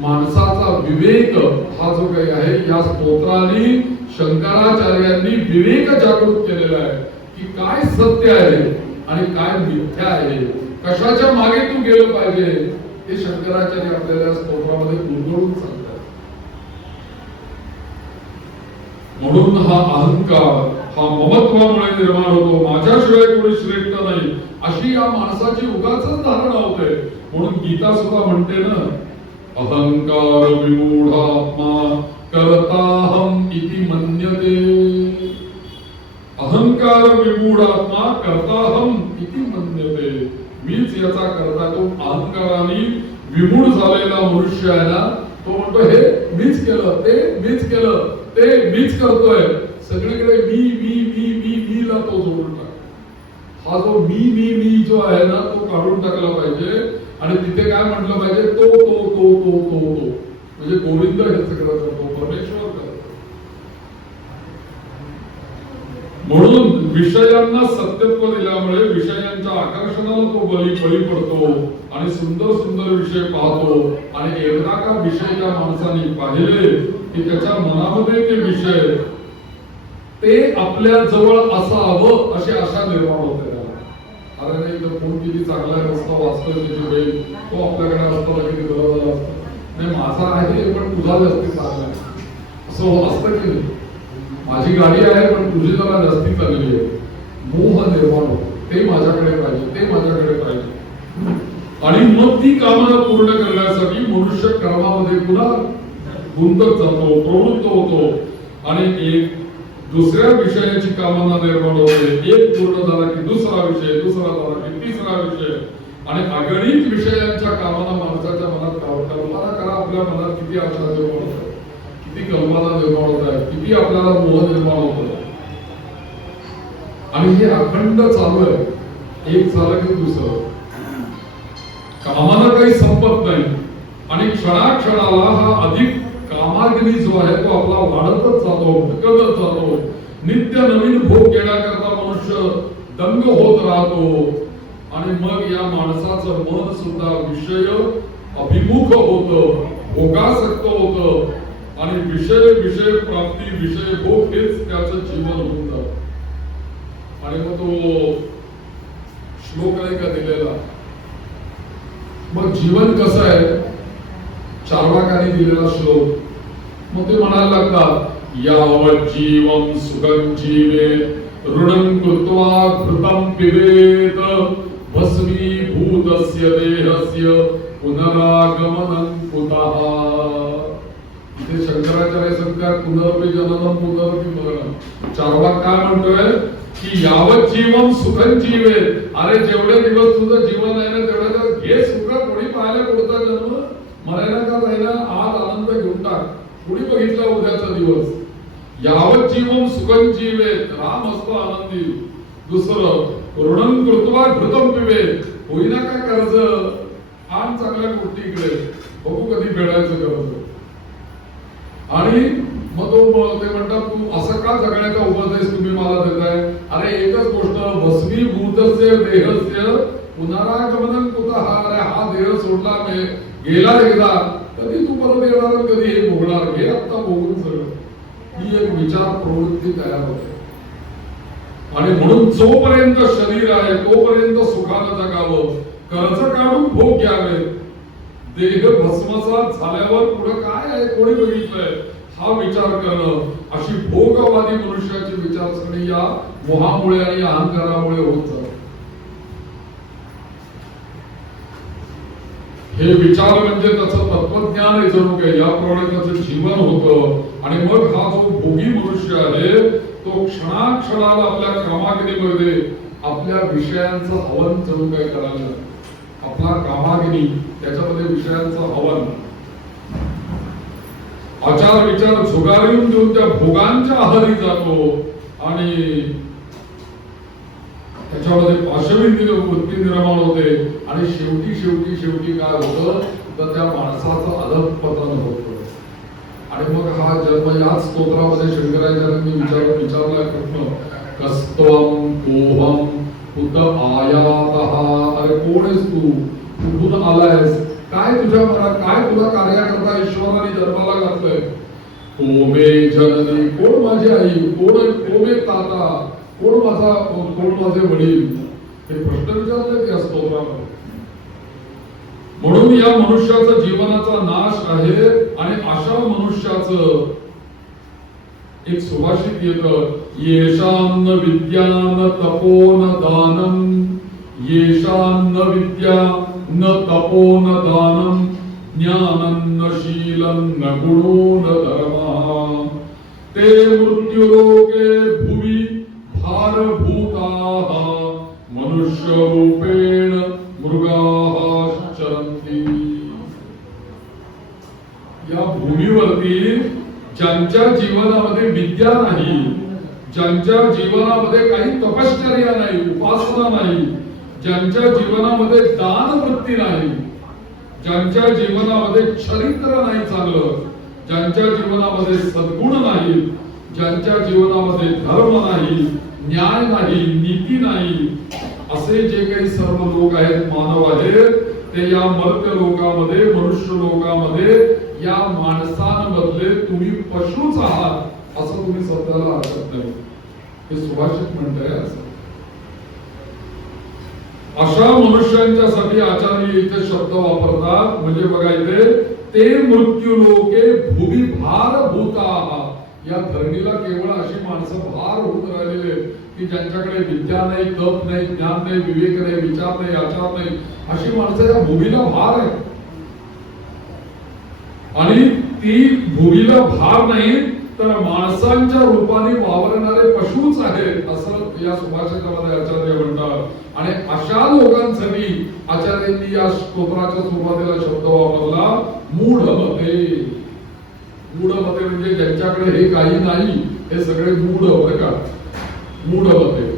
माणसाचा विवेक हा जो काही आहे, या स्तोत्राने शंकराचार्यांनी विवेक जागृत केलेला आहे की काय सत्य आहे आणि काय मिथ्या आहे, कशाच्या मागे तू गेलं पाहिजे, हे शंकराचार्य आपल्याला स्तोत्रामध्ये गुरगुरून सांगतात. म्हणून हा अहंकार हा ममत्वामुळे निर्माण होतो. माझ्याशिवाय कोणी श्रेष्ठ नाही अशी या माणसाची उगाच धारणा होते. म्हणून गीता सुद्धा म्हणते ना, अहंकार विमूढात्मा कर्ताहम इति मन्यते. अहंकार विमूढात्मा कर्ताहम इति मन्यते. मीच याचा करता. तो अहंकाराने विमूढ झालेला मनुष्य आहे ना, तो म्हणतो हे मीच केलं, ते मीच केलं, ते मीच करतोय. सगळीकडे मी मी मी मी मी ला तो जोडून टाक. हा जो मी मी मी जो आहे ना, तो काढून टाकला पाहिजे. आणि तिथे काय म्हटलं पाहिजे, तो तो तो तो तो तो म्हणजे गोविंद हे सगळं करतो, परमेश्वर करतो. म्हणून विषयांना सत्यत्व दिल्यामुळे विषयांच्या आकर्षणाला तो बळी पडतो आणि सुंदर सुंदर विषय पाहतो. आणि एकदा का विषय त्या माणसाने पाहिले की त्याच्या मनामध्ये ते विषय ते आपल्या जवळ असावं अशी आशा निर्माण होते. अरे नाही तर फोन किती चांगला रस्ता वाचतोय त्याची वेळ, तो आपल्याकडे असताना किती गरज असतो. नाही माझा आहे पण तुझा जास्ती चांगला आहे असं असतं की नाही. माझी गाडी आहे पण तुझी जरा जास्ती चालली आहे. मोह निर्माण होतो. ते माझ्याकडे पाहिजे, ते माझ्याकडे पाहिजे. आणि मग ती कामना पूर्ण करण्यासाठी मनुष्य कर्मामध्ये पुन्हा गुंतत जातो, प्रवृत्त होतो आणि एक दुसऱ्या विषयाची कामना निर्माण होते. एक पूर्ण झाला की दुसरा विषय, दुसरा झाला की तिसरा विषय आणि अगणित विषयांच्या कामना माणसाच्या मनात कल्पना करा. आपल्या मनात किती आशा निर्माण होतात, किती कल्पना निर्माण होत आहेत, किती आपल्याला मोह निर्माण होत. आणि हे अखंड चालू आहे. एक झालं की दुसरं. कामाला काही संपत नाही आणि क्षणाक्षणाला हा अधिक कामाग्नी जो आहे तो आपला वाढतच जातो, भटकतच जातो. नित्य नवीन भोग घेण्याकरता मनुष्य दंग होत राहतो. आणि मग या माणसाचं मन सुद्धा विषय अभिमुख होतं, भोगासक्त होतं आणि विषय विषय प्राप्ती विषय भोग हेच त्याचं जीवन होऊन जातं. आणि मग तो श्लोक नाही का दिलेला, मग जीवन कसं आहे, चार्वाकाने दिलेला श्लोक. मग ते म्हणायला लागतात, यावत् जीवं सुखं जीवेत् ऋणं कृत्वा घृतं पिबेत् भस्मीभूतस्य देहस्य पुनरागमनं कुतः. इथे शंकराचार्य सांगतात पुनरपि जननं पुनरपि मरणं. चार्वाक काय म्हणतोय की यावत् जीवं सुखं जीवेत्. अरे जेवढे दिवस तुझं जीवन आहे ना तेवढे हे सुख कोणी पाहायला पुढचा जन्म मरायला का जायला, आज आनंद घेऊन टाक. कोणी बघितला उद्याचा दिवस. यावत् जीवं सुखं जीवेत्, राम असतो आनंदी. दुसरं ऋणं कृत्वा घृतं पिबेत्. होईना का कर्ज, आण चांगल्या गोष्टीकडे, बघू कधी फेडायचं कर्ज. आणि मग तो ते म्हणतात तू असं का जगण्याचा उपदेश तुम्ही मला देताय. अरे एकच गोष्ट, भस्मीभूतस्य देहस्य पुनरागमनं कुतः. अरे हा देह सोडला मी, गेला एकदा, कधी तू परत येणार, कधी हे भोगणार, हे आता भोगून सगळं. ही एक विचार प्रवृत्ती तयार होते. आणि म्हणून जोपर्यंत शरीर आहे तोपर्यंत सुखानं जगावं, कर्ज काढून भोग घ्यावे. देह भस्मसात झाल्यावर पुढे काय आहे कोणी बघितलंय हा विचार करणं, अशी भोगवादी मनुष्याची विचारसरणी या मोहामुळे आणि अहंकारामुळे होत जाते. हे विचार म्हणजे त्याचं तत्वज्ञान आहे जणू काही, याप्रमाणे त्याचं जीवन होतं. आणि मग हा जो भोगी मनुष्य आहे तो क्षणाक्षणाला आपल्या कामागिरीमध्ये आपल्या विषयांचं हवन जणू काय करायला, आपला कामागिरी त्याच्यामध्ये विषयांचं हवन, आचार विचार झुगारून देऊन त्या भोगांच्या आहारी जातो आणि त्याच्यामध्ये पाशवी वृत्ती निर्माण होते आणि शेवटी शेवटी शेवटी काय होतं तर त्या माणसाचं अधःपतन होतं. आणि मग हा जन्म याच स्तोत्रामध्ये शंकराचार्यांनी विचारला प्रश्न, कस्त्वं कोहम कुत आयातः, अरे कोण आहेस तू, कुठून आलायस, काय तुझ्या मनात, काय तुला कार्याकरता ईश्वराने जन्माला घातलंय. कोमे जननी, कोण माझी आई, कोमे ताता, कोण माझे वडील, हे प्रश्न विचारले त्या स्तोत्रामध्ये. म्हणून या मनुष्याचा जीवनाचा नाश आहे आणि अशा मनुष्याचं एक सुभाषित येतं, येषां न विद्या न तपो न दानम, येषां न विद्या न तपो न दानम, ज्ञानं न शीलं न गुणो न धर्मः, ते मृत्युलोके भुवि भारभूताः, मनुष्य रूपेण मृगाः चरन्ति. या भूमीवरती ज्यांच्या जीवनामध्ये विद्या नाही, ज्यांच्या जीवनामध्ये काही तपश्चर्या नाही, उपासना नाही, ज्यांच्या जीवनामध्ये दान वृत्ती नाही, ज्यांच्या जीवनामध्ये चरित्र नाही चांगलं, ज्यांच्या जीवनामध्ये सद्गुण नाही, ज्यांच्या जीवनामध्ये धर्म नाही, न्याय नाही, नीती नाही, असे जे काही सर्व लोक आहेत, मानव आहेत, ते या मर्त्य लोकामध्ये, मनुष्य लोकामध्ये या माणसांमधले तुम्ही पशुच आहात असं तुम्ही स्वतःला हरकत नाही. हे सुभाषित म्हणताय. अशा मनुष्यांच्यासाठी आचार्य इथे शब्द वापरतात. म्हणजे बघा इथे, ते मृत्यू लोके भूमी भार भूताः, या धरणीला केवळ अशी माणसं भार होऊन राहिलेले की ज्यांच्याकडे विद्या नाही, तप नाही, ज्ञान नाही, विवेक नाही, विचार नाही, आचार नाही, अशी माणसं या भूमीला भार आहे. आणि ती भूमीला भार नाही तर माणसांच्या रूपाने वावरणारे पशुच आहेत असं या सुभाषितामध्ये आचार्य म्हणतात. आणि अशा लोकांसाठी आचार्यांनी या स्तोत्राच्या सुरुवातीला शब्द वापरला, मूढमते. मूढमते म्हणजे ज्यांच्याकडे हे काही नाही, हे सगळे मूढ, बरं का, मूढमते.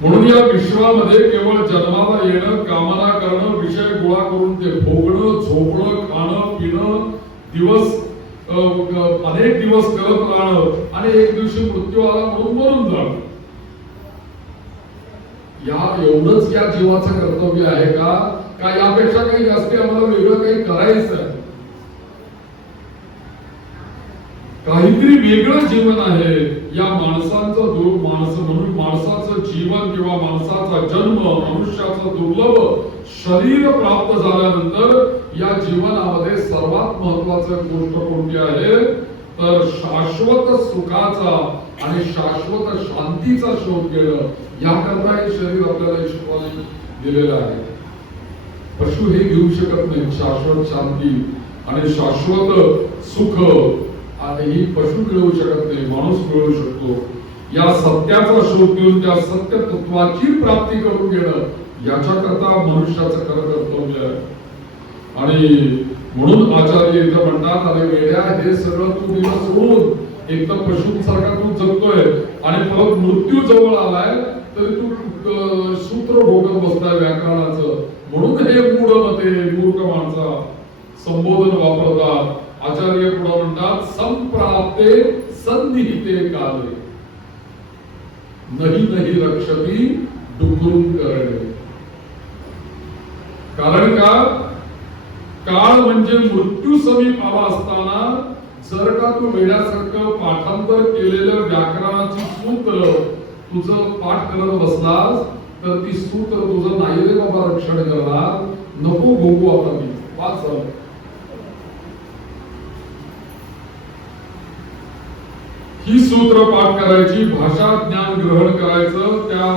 म्हणून या विश्वामध्ये केवळ जन्माला येणं, कामना करणं, विषय गोळा करून ते भोगणं, झोपणं, खाणं, पिणं, दिवस अनेक दिवस करत राहणं आणि एक दिवशी मृत्यू आला म्हणून मरून जाणं, या एवढंच या जीवाचं कर्तव्य आहे का? का यापेक्षा काही जास्ती आम्हाला वेगळं काही करायचं आहे? काहीतरी वेगळं जीवन आहे या माणसांचं. म्हणून माणसाचं जीवन किंवा माणसाचा जन्म, मनुष्याचं दुर्लभ शरीर प्राप्त झाल्यानंतर या जीवनामध्ये सर्वात महत्वाचं गोष्ट कोणती आहे तर शाश्वत सुखाचा आणि शाश्वत शांतीचा शोध घेणं. याकरता हे शरीर आपल्याला ईश्वराने दिलेलं आहे. पशु हे घेऊ शकत नाही शाश्वत शांती आणि शाश्वत सुख, आणि ही पशु मिळवू शकत नाही, माणूस मिळवू शकतो. या सत्याचा शोध घेऊन त्या सत्य तत्वाची प्राप्ती करून घेणं याच्याकरता मनुष्याचं खरं कर्तव्य आहे. आणि म्हणून आचार्य इथं म्हणतात, अरे वेड्या, हे सगळं तू दिवस सोडून एक तर पशुंसारखा तू जगतोय आणि परत मृत्यू जवळ आलाय तरी तू सूत्र भोगत बसलाय व्याकरणाचं. म्हणून हे मूढमते, मूर्ख माणसा संबोधन वापरतात. आचार्य पुढे म्हणतात, संप्राप्ते संनिहिते काले नहीं नहीं रक्षती डुकरून करणे. कारण का? काळ म्हणजे मृत्यू समीप आला असताना जर का तू वेड्यासारखं पाठांतर केलेलं व्याकरणाची सूत्र तुझं पाठ करत बसलास तर ती सूत्र तुझं नाही रे बाबा रक्षण करणार. नको भोगू आता मी वाच. ही सूत्र पाठ करायची, भाषा ज्ञान ग्रहण करायचं. त्या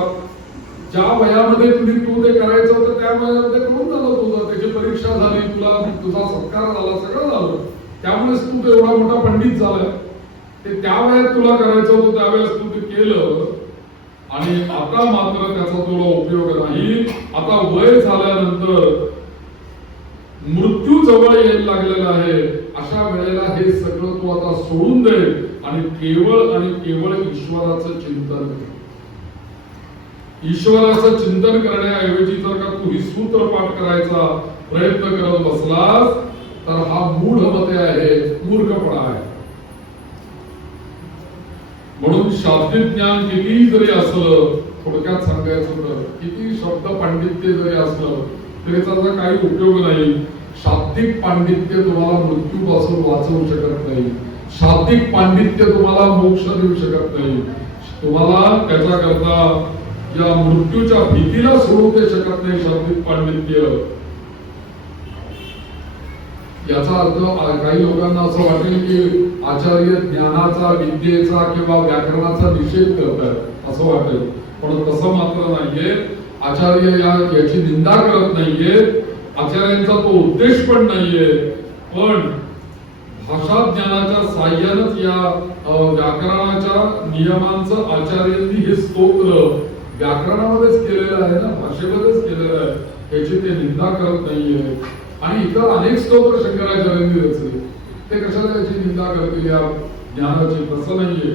ज्या वयामध्ये तू ते करायचं होतं त्या वयामध्ये करून झालं तुझं. त्याची परीक्षा झाली, तुला तुझा सत्कार झाला, सगळं झालं. त्यामुळेच तू एवढा मोठा पंडित झालाय. ते त्यावेळेस तुला करायचं होतं त्यावेळेस तू ते केलं आणि आता मात्र त्याचा तुला उपयोग नाही. आता वय झाल्यानंतर मृत्यू जवळ यायला लागलेला आहे, अशा वेळेला हे सगळं तू आता सोडून दे आणि केवळ ईश्वराचं चिंतन कर. ईश्वराचं चिंतन करण्याऐवजी जर का तू ही सूत्र पाठ करायचा प्रयत्न करत बसलास तर हा मूढमते आहे, मूर्खपणा आहे. म्हणून शाब्दिक ज्ञान किती जरी असलं, थोडक्यात सांगायचं तर किती शब्द पांडित्य जरी असलं तरी त्याचा काही उपयोग नाही. शाब्दिक पांडित्य तुम्हाला मृत्यूपासून वाचवू शकत नाही. शाब्दिक पांडित्य तुम्हाला मोक्ष देऊ शकत नाही. तुम्हाला त्याच्याकरता या मृत्यूच्या भीतीला सोडू दे शकत नाही शाब्दिक पांडित्य. याचा अर्थ काही लोकांना असं वाटेल की आचार्य ज्ञानाचा, विद्येचा किंवा व्याकरणाचा निषेध करतात असं वाटेल, पण तसं मात्र नाहीये. आचार्य याची निंदा करत नाहीये, आचार्यांचा तो उद्देश पण नाहीये, पण भाषा ज्ञानाच्या साह्यानंच या व्याकरणाच्या नियमांचं आचार्यांनी हे स्तोत्र व्याकरणामध्येच केलेलं आहे ना, भाषेमध्येच केलेलं आहे, याची ते निंदा करत नाहीये. आणि इतर अनेक स्तोत्र शंकराचार्यांनी रचले, ते कशाला याची निंदा करतील या ज्ञानाची? तसं नाहीये.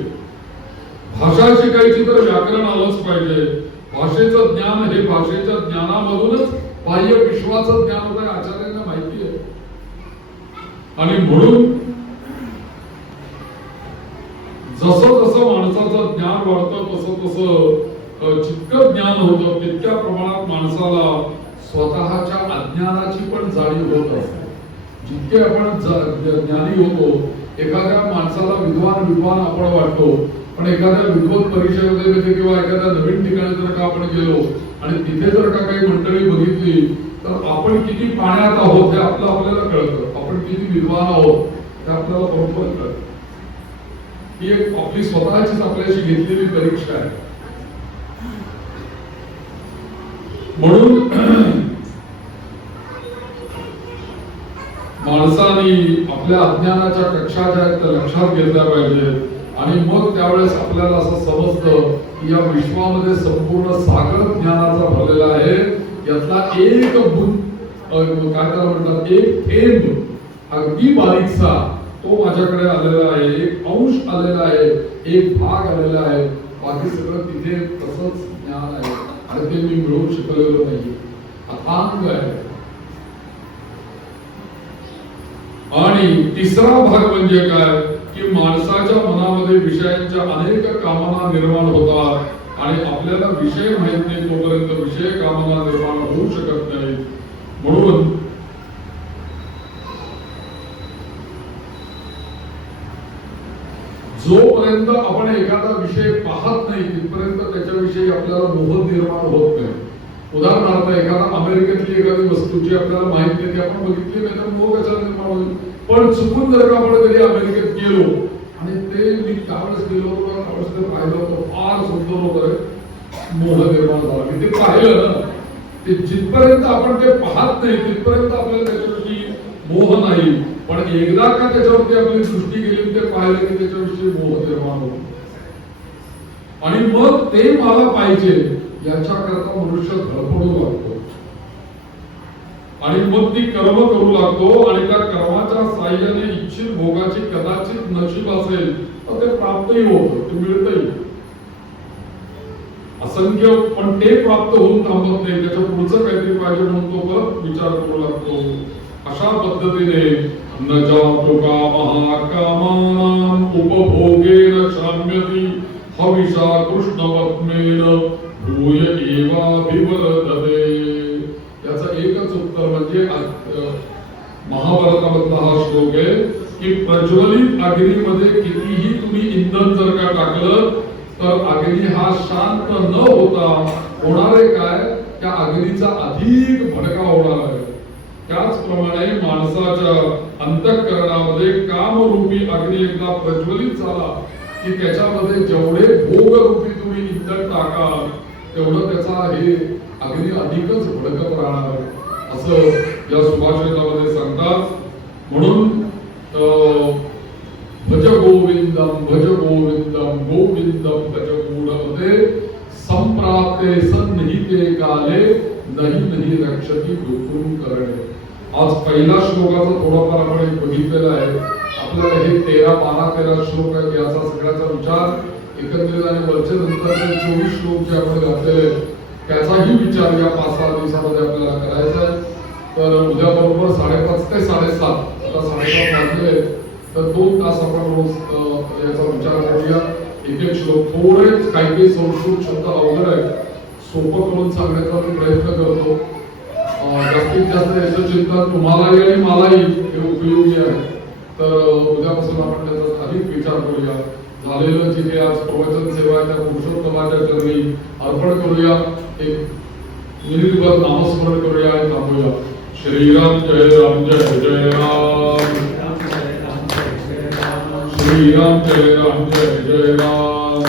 भाषा शिकायची तर व्याकरण आलंच पाहिजे. भाषेचं ज्ञान हे भाषेच्या ज्ञानामधूनच बाह्य विश्वाचं ज्ञान होतं, आचार्यांना माहिती आहे. आणि म्हणून जसं जसं माणसाचं ज्ञान वाढतं तसं तसं जितकं ज्ञान होतं तितक्या प्रमाणात माणसाला स्वतःच्या अज्ञानाची पण जाणीव होत असते. जितके आपण ज्ञानी होतो, एखाद्या माणसाला विद्वान आपण वाटतो, पण एखाद्या विद्वत परिषदेमध्ये किंवा एखाद्या नवीन ठिकाणी जर का आपण गेलो आणि तिथे जर का काही मंडळी बघितली तर आपण किती पाण्यात आहोत हे आपल्याला कळतं. आपण किती विद्वान आहोत हे आपल्याला बरोबर कळतं. ही एक आपली स्वतःचीच आपल्याशी घेतलेली परीक्षा आहे. म्हणून माणसाने आपल्या अज्ञानाच्या कक्षा ज्या आहेत त्या लक्षात घेतल्या पाहिजेत. आणि मग त्यावेळेस आपल्याला असं समजतं की या विश्वामध्ये संपूर्ण सागर ज्ञानाचा भरलेला आहे. यातला एक काय त्याला म्हणतात, एक थेंब अगदी बारीकसा तो माझ्याकडे आलेला आहे, एक अंश आलेला आहे, एक भाग आलेला आहे. बाकी सगळं तिथे तसंच ज्ञान आहे आणि ते मी मिळवून शिकलेलं नाही, अथांग आहे. आणि तिसरा भाग म्हणजे काय की माणसाच्या मनामध्ये विषयांच्या अनेक कामना निर्माण होतात आणि आपल्याला विषय माहित नाही तोपर्यंत विषय कामना निर्माण होऊ शकत नाही. म्हणून जोपर्यंत आपण एखादा विषय पाहत नाही तिथपर्यंत त्याच्याविषयी आपल्याला मोह निर्माण होत नाही. उदाहरणार्थ एखादा अमेरिकेतली एखादी वस्तू जी आपल्याला माहित नाही ती आपण बघितली नाही तर मोह कशाला निर्माण होईल. पण चुकून जर का आपण कधी अमेरिकेत गेलो आणि ते मी त्यावेळेस गेलो होतो त्यावेळेस ते पाहिलं होतं, फार सुंदर होतं, मोह निर्माण झाला. मी ते पाहिलं ना, ते जिथपर्यंत आपण ते पाहत नाही तिथपर्यंत आपल्याला त्याच्याविषयी मोह नाही. पण एकदा का त्याच्यावरती आपली दृष्टी गेली ते पाहिलं की त्याच्याविषयी मोह निर्माण होतो. आणि मग ते मला पाहिजे याच्याकरता मनुष्य धडपडू लागतो आणि मग ती कर्म करू लागतो आणि त्या कर्माच्या साह्याने इच्छित भोगाची कदाचित नशीब असेल तर ते प्राप्तही होतं, ते मिळतही असंख्य. पण ते प्राप्त होऊन थांबत नाही, त्याच्या पुढचं काहीतरी पाहिजे म्हणून तो परत विचार करू लागतो. अशा पद्धतीने न जातो कामः कामानां उपभोगेन शाम्यति हविषा कृष्णवत्मेन भूय एवाभिवर्धते. याचं एकच उत्तर म्हणजे महाभारतामधला हा श्लोक आहे की प्रज्वलित अग्नीमध्ये कितीही तुम्ही इंधन जर का टाकलं तर अग्नी हा शांत न होता होणारे काय, त्या अग्नीचा अधिक भडका होणार आहे. त्याचप्रमाणे माणसाच्या अंतःकरणामध्ये कामरूपी अग्नी एकदा प्रज्वलित झाला की त्याच्यामध्ये जेवढे भोगरूपी तुम्ही इंधन टाकाल तेवढं त्याचा हे अग्नी अधिकच भडकत राहणार आहे असं या सुभाषितामध्ये सांगतात. म्हणून भज गोविंदम भज गोविंदम गोविंदम भज गूढमते संप्राप्ते सन्निहिते काले नहीं नहीं रक्षती दुःखून करणे. आज पहिला श्लोकाचा थोडाफार आपण एक बघितलेला आहे. आपल्याला हे 13, 12, 13 श्लोक आहेत, याचा सगळ्याचा विचार एकत्रित आणि वरचे नंतरचे 24 श्लोक जे आपण घातलेले त्याचाही विचार या 5-6 दिवसामध्ये आपल्याला करायचा आहे. तर उद्या बरोबर 5:30 ते 7:30, आता 7:30 वाजले, तर 2 तास आपण रोज याचा विचार करूया. एक श्लोक थोडे काही संस्कृत शब्द अवघड आहे, सोपं करून सांगण्याचा मी प्रयत्न करतो. जास्तीत जास्त याचं चिंतन तुम्हालाही आणि मलाही हे उपयोगी आहे. तर उद्यापासून आपण त्याचा अधिक विचार करूया. झालेलं जे काही आज प्रवचन सेवा आहे त्या पुरुषोत्तमाच्या चरणी अर्पण करूया. एक मिनिटभर नामस्मरण करूया आणि थांबूया. श्रीराम जय राम जय जय राम. श्रीराम जय राम जय जय राम.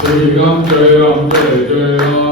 श्रीराम जय राम जय जय राम.